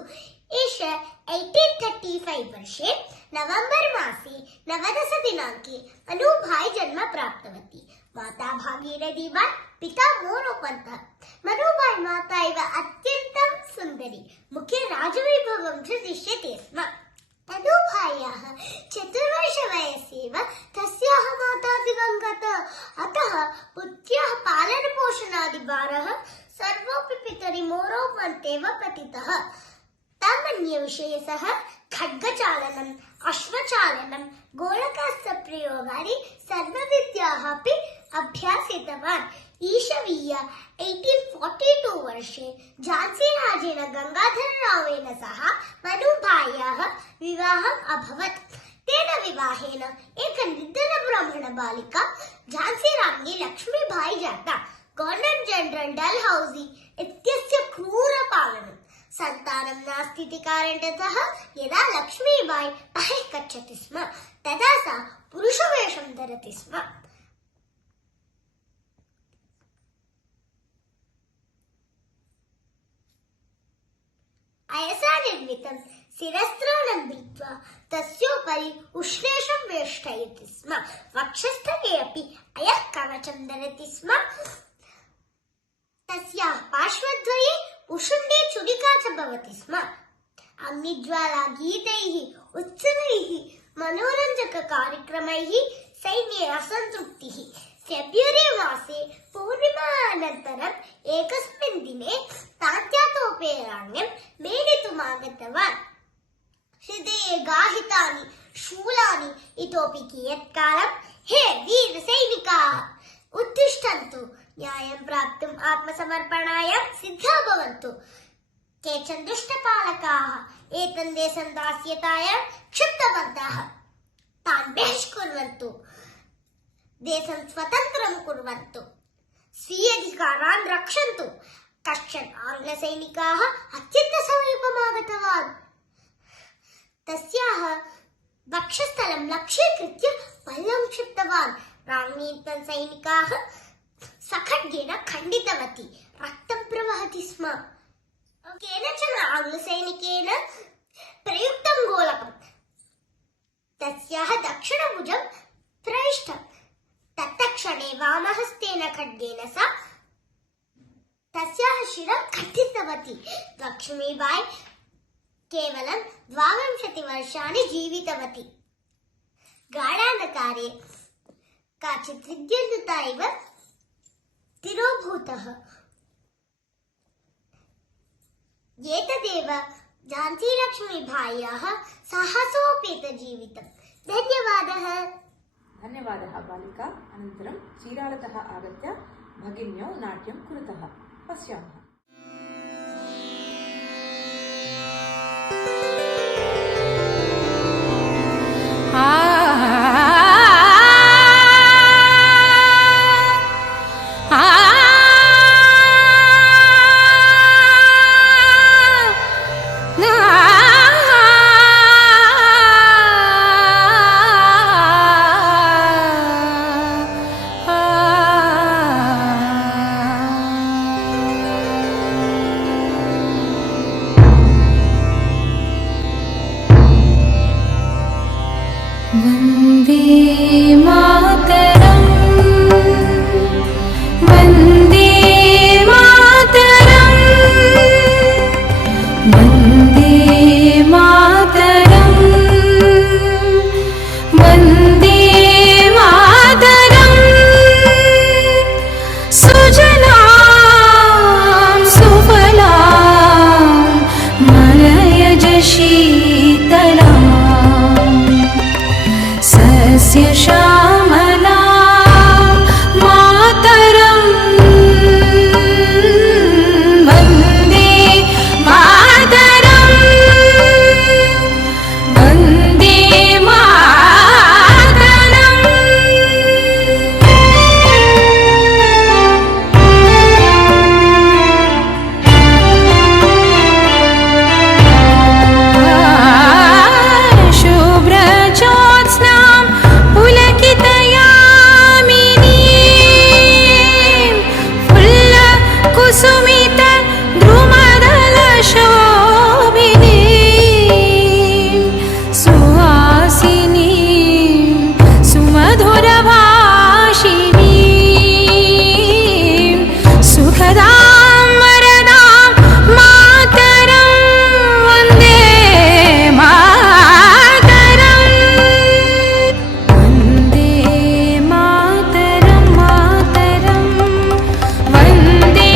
एषः 1835 वर्षे नवम्बर् मासे 19 दिनाङ्के मनुभाई जन्म प्राप्तवती. माता भागीरथीबाई, पिता मोरोपन्तः. मनुभाई माता इव अत्यन्तं सुन्दरी, मुखे राजवैभवं च दृश्यते स्म. मनुभायाः 4 वर्षवयस्यैव तस्याः माता दिवङ्गता. अतः पुत्र्याः पालनपोषणादिभारः सर्वोऽपि पितरि मोरोपन्तेव पतितः. सामान्यविषये सः खड्गचालनम्, अश्वचालनं, गोलकस्य प्रयोगादि सर्वविद्याः अपि अभ्यासितवान्. ईशवीय 1842 वर्षे झान्सीराजेन गङ्गाधररावेन सह मनुभायाः विवाहम् अभवत्. तेन विवाहेन एका निर्धनब्राह्मणबालिका झान्सीराज्ञी लक्ष्मीबाई जाता. गवर्नर जनरल डलहौसी इत्यस्य क्रूरपालनं, सन्तानं नास्तीति कारणतः यदा लक्ष्मीबाई बहिः गच्छति स्म तदा सा पुरुषवेषं धरति स्म. अयसा निर्मितं शिरस्त्राणं धृत्वा तस्योपरि उष्णेशं वेष्टयति स्म. वक्षस्थले अपि अयः कवचं धरति स्म. तस्याः पार्श्वद्वये उशुण्डे छुरिका च भवति स्म. अग्निज्वाला गीतैः, उत्सवैः, मनोरञ्जककार्यक्रमैः सैन्ये असन्तृप्तिः. फेब्रुवरी मासे पूर्णिमानन्तरम् एकस्मिन् दिने तात्यातोपेराण्यं मेलितुमागतवान्. हृदये गाहितानि शूलानि इतोपि कियत्कालं. हे वीरसैनिकाः, उत्तिष्ठन्तु, न्यायं प्राप्तुम् आत्मसमर्पणाय सिद्धा भवन्तु. केचन दुष्टपालकाः एतन्देशं दास्यताय क्षिप्तवन्तः. तान् बहिष्कुर्वन्तु, देशं स्वतन्त्रं कुर्वन्तु, स्वीयाधिकारान् रक्षन्तु. कश्चन आङ्ग्लसैनिकाः अत्यन्तसमीपमागतवान्. तस्याः वक्षस्थलं लक्ष्यीकृत्य बलं क्षिप्तवान्. राज्ञी तान् सैनिकाः सखड्गेन खण्डितवती. रक्तं प्रवहति स्म. केनचन आङ्ग्लसैनिकेन प्रयुक्तं गोलकं तस्याः दक्षिणभुजं प्रविष्टम्. तत्क्षणे वामहस्तेन खड्गेन सा तस्याः शिरं खण्डितवती. लक्ष्मीबाई केवलं 22 वर्षाणि जीवितवती. गाढान्धकारे काचित् विद्युल्लता इव तिरोभूतः. एतदेव झान्सीलक्ष्मीबाय्याः साहसोपेतजीवितम्. धन्यवादः बालिका। अनन्तरं चीरालतः आगत्य भगिन्यौ नाट्यं कुरुतः। पश्यामः। वन्दे मातरम् वन्दे मातरम् वन्दे मातरम् वन्दे मातरम् सुजलां सुफलां मलयज शीतलाम् सस्य श्यामला मातरम् वन्दे मातरम् वन्दे मातरम्। शुभ्रज्योत्स्नां पुलकितयामिनीं फुल्लकुसुमित द्रुमदलशोभिनीं सुहासिनीं सुमधुरभाषिणीं सुखदां वरदां मातरं वन्दे मातरम् वन्दे मातरं मातरं वन्दे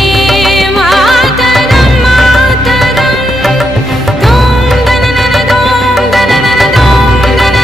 मातरं मातरं दों दननन दों दननन दों दननन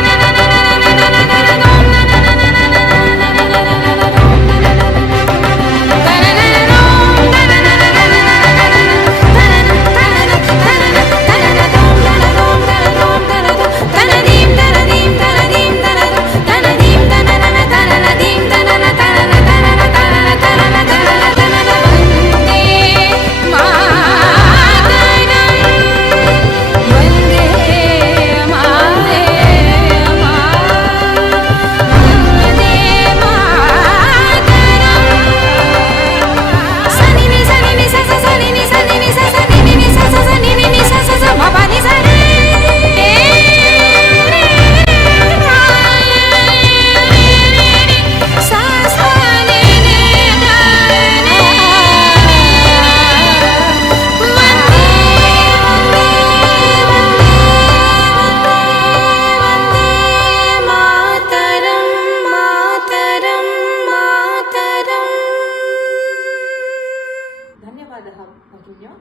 धन्यवादः भगिन्यो,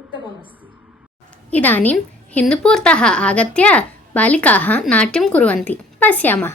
उत्तममस्ति। इदानीं हिन्दुपूर्तः आगत्य बालिकाः नाट्यं कुर्वन्ति। पश्यामः।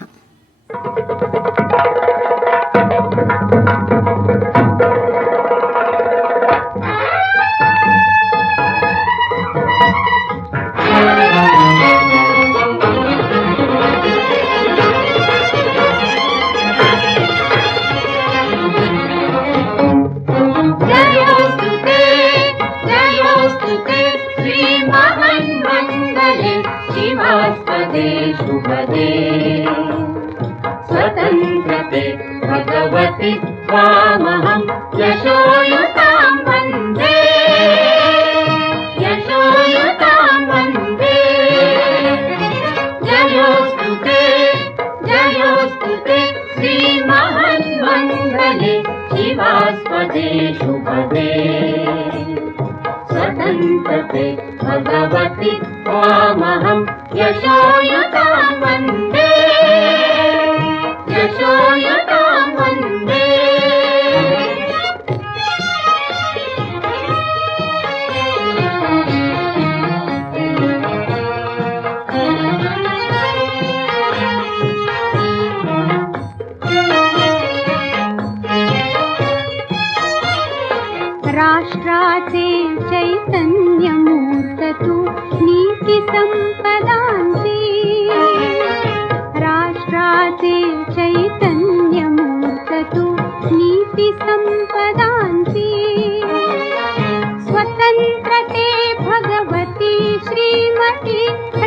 स्वतन्त्रते भगवति त्वामहं यशोयुतां वन्दे यशोयुतां वन्दे जयोस्तु ते श्रीमहन्मङ्गले शिवास्पदे शुभदे स्वतन्त्रते भगवति त्वामहं यशोयुतां वन्दे यशोयुतां वन्दे। ते चैतन्यमूर्ततु नीतिसम्पदान्ति स्वतन्त्रते भगवती श्रीमती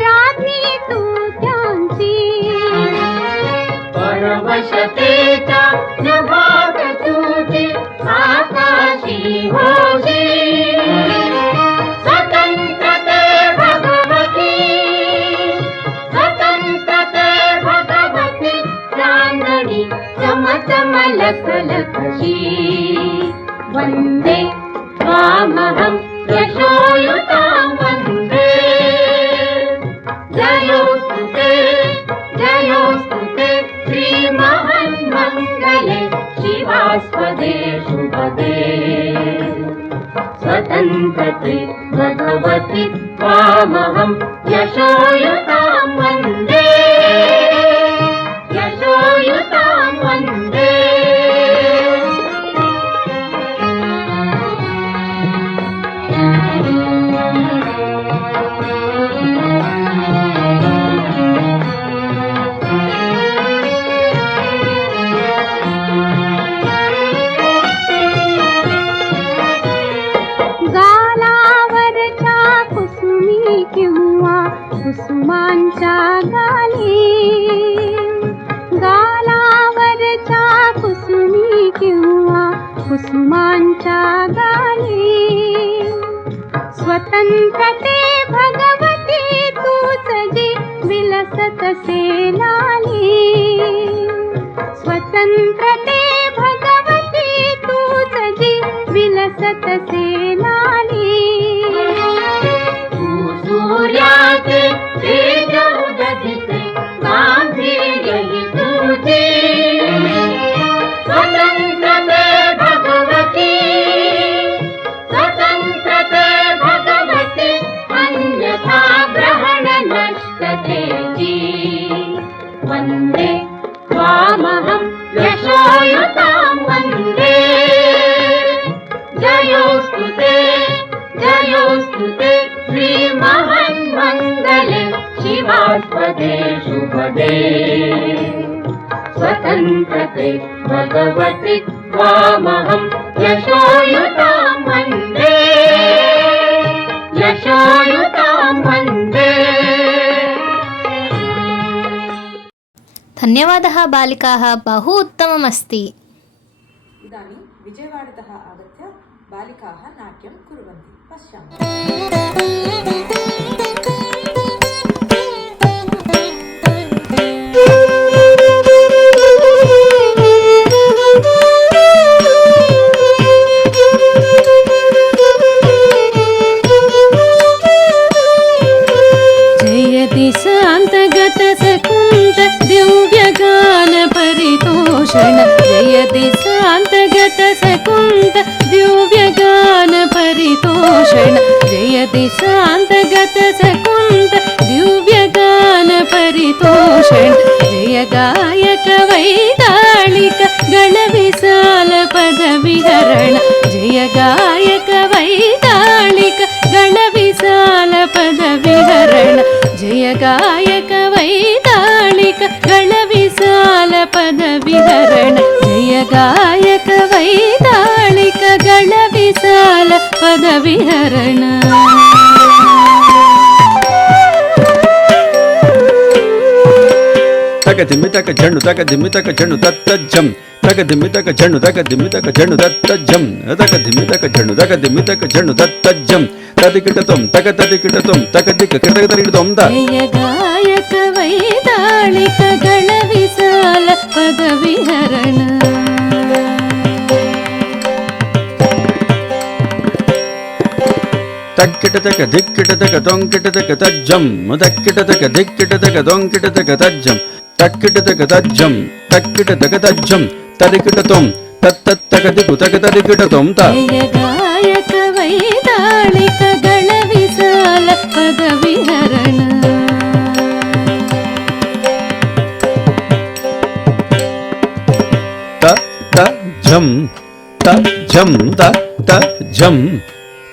राज्ञी तु ध्यान्ति परवशते च न भागतुते आकाशी होशी स्वतन्त्रते भगवती चांदनी चमचमलकलकशी वन्दे त्वामहं यशोयुतां वन्दे जयोस्तु ते श्रीमन्मङ्गले शिवास्पदे शुभदे स्वतन्त्रते भगवति त्वामहं यशोयुतां वन्दे यशोयुतां वन्दे गालावरच्या कुसुमी किंवा कुसुमांच्या गाली गालावरच्या कुसुमी किंवा कुसुमांच्या गाली स्वतंत्रते भगवती तूच जी विलसतसे लाली स्वतंत्रते भगवती तूच जी विलसतसे लाली सूर्याचे तेज उददिते गांभीर्य हि तुझे स्वतंत्रते भगवती अन्यथा ग्रहण नष्टते जी वन्दे त्वामहं यशोयुतां वन्दे जयोस्तु ते श्रीमन्मङ्गले शिवास्पदे शुभदे स्वतन्त्रते भगवति त्वामहं यशोयुतां वन्दे यशोयुतां वन्दे धन्यवादः बालिकाः बहु उत्तममस्ति इदानीं विजयवाडतः आगत्य बालिकाः नाट्यं कुर्वन्ति पश्यामः जयति शान्तगत सकुन्त दिव्यगान परितोषण जयति शान्तगत सकुन्त दिव्यगान परितोषण जयति शान्तगत सकुन्त दिव्यगान परितोषण जय गायक वैतालिक गणविशाल पदविहरण जय गायक वैतालिक गणविशाल पदविहरण जय गायक वैतालिक गणविशाल पदविहरण जय गायक वैतालिक गणविशाल पदविहरण तक धिमि तक झण्डु तक धिमि तक झण्डु तत्तज्जं तक धिमि तक झण्डु तक धिमि तक झण्डु तत्तज्जं तक धिमि तक झण्डु तक धिमि तक झण्डु तत्तज्जं तदिकिटतं तक तदिकिटतं तक दिक किटकतरिकिटतं द जय गायक वैतालिक गणविशाल पदविहरण तक्किटतक धिक्किटतक तोंकिटतक तज्जं तक्किटतक धिक्किटतक तोंकिटतक तज्जं तक्किटतक तज्जं तक्किटतक तज्जं तदिकिटतं तत्ततक दिकु तक तदिकिटतं ता जय गायक वैतालिक गणविशाल पदविहरण त त झं त झं त त झं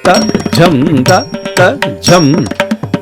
त झं त त झं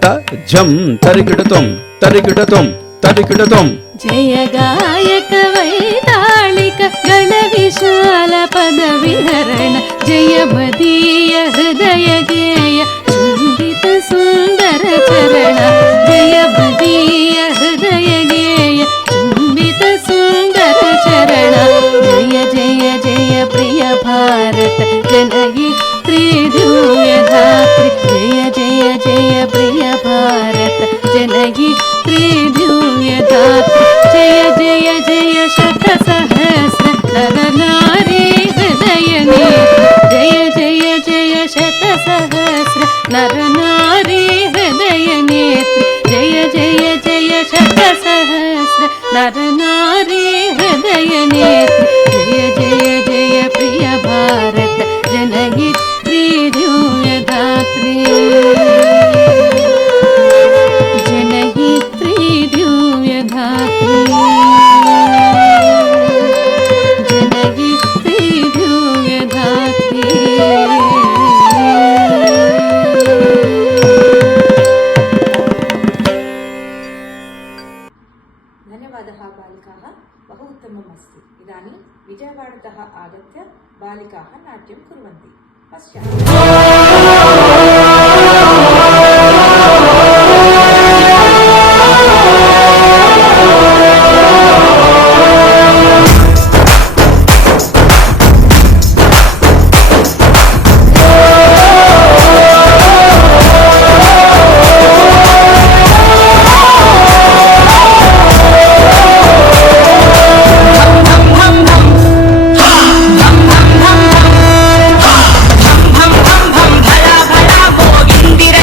त झं तरिकिटतं तरिकिटतं तरिकिटतं जय गायक वैतालिक गणविशाल पदविहरण जय मदीय हृदय गेय चुंबित सुंदर चरण जय मदीय हृदय गेय चुंबित सुंदर चरण जय जय जय प्रिय भारत जनयित्री दिव्य धात्री जय जय जय प्रिय भारत जनयित्री दिव्य धात्री जय जय जय शत सहस्र नर नारी हृदय नेत्र जय जय जय शत सहस्र नर नारी हृदय नेत्र जय जय जय शत सहस्र नर नारी हृदय नेत्र जय जय जय प्रिय भारत जनयित्री दिव्य धात्री जनयित्री दिव्य धात्री जनयित्री दिव्य धात्री धन्यवादः बालिकाः बहु उत्तमम् अस्ति इदानीं विजयवाडतः आगत्य बालिकाः नाट्यं कुर्वन्ति भया भया वो इंदिर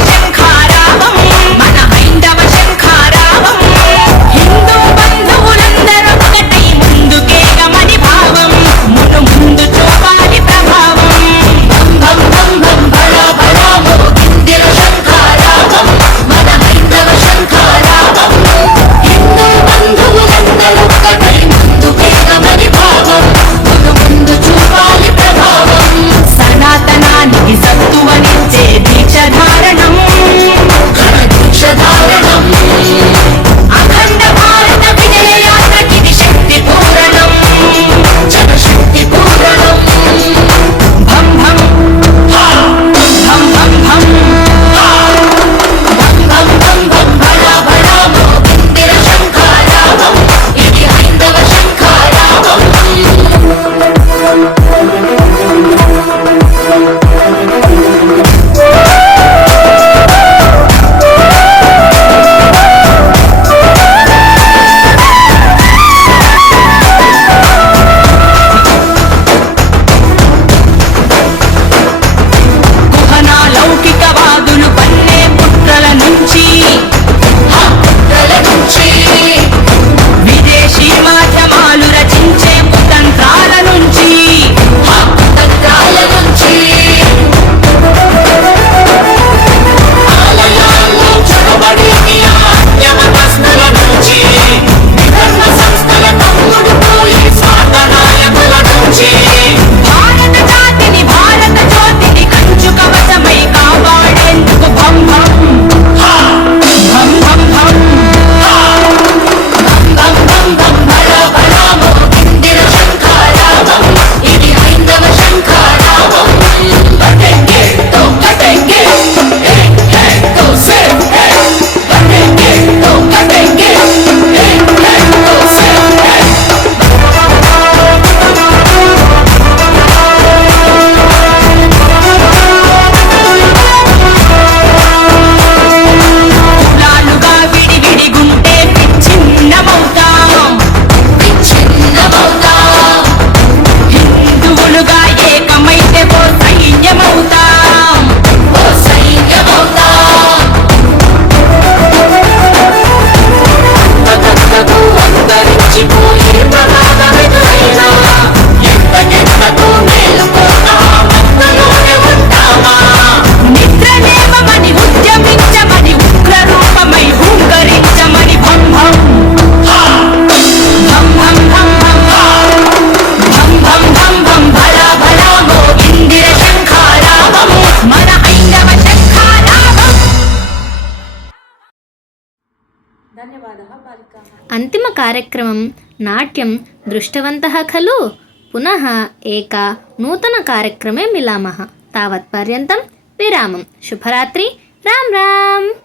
धन्यवादः बालिकाः। अन्तिमकार्यक्रमं नाट्यं दृष्टवन्तः खलु? पुनः एका नूतनकार्यक्रमे मिलामः। तावत्पर्यन्तं विरामं। शुभरात्रि। राम राम।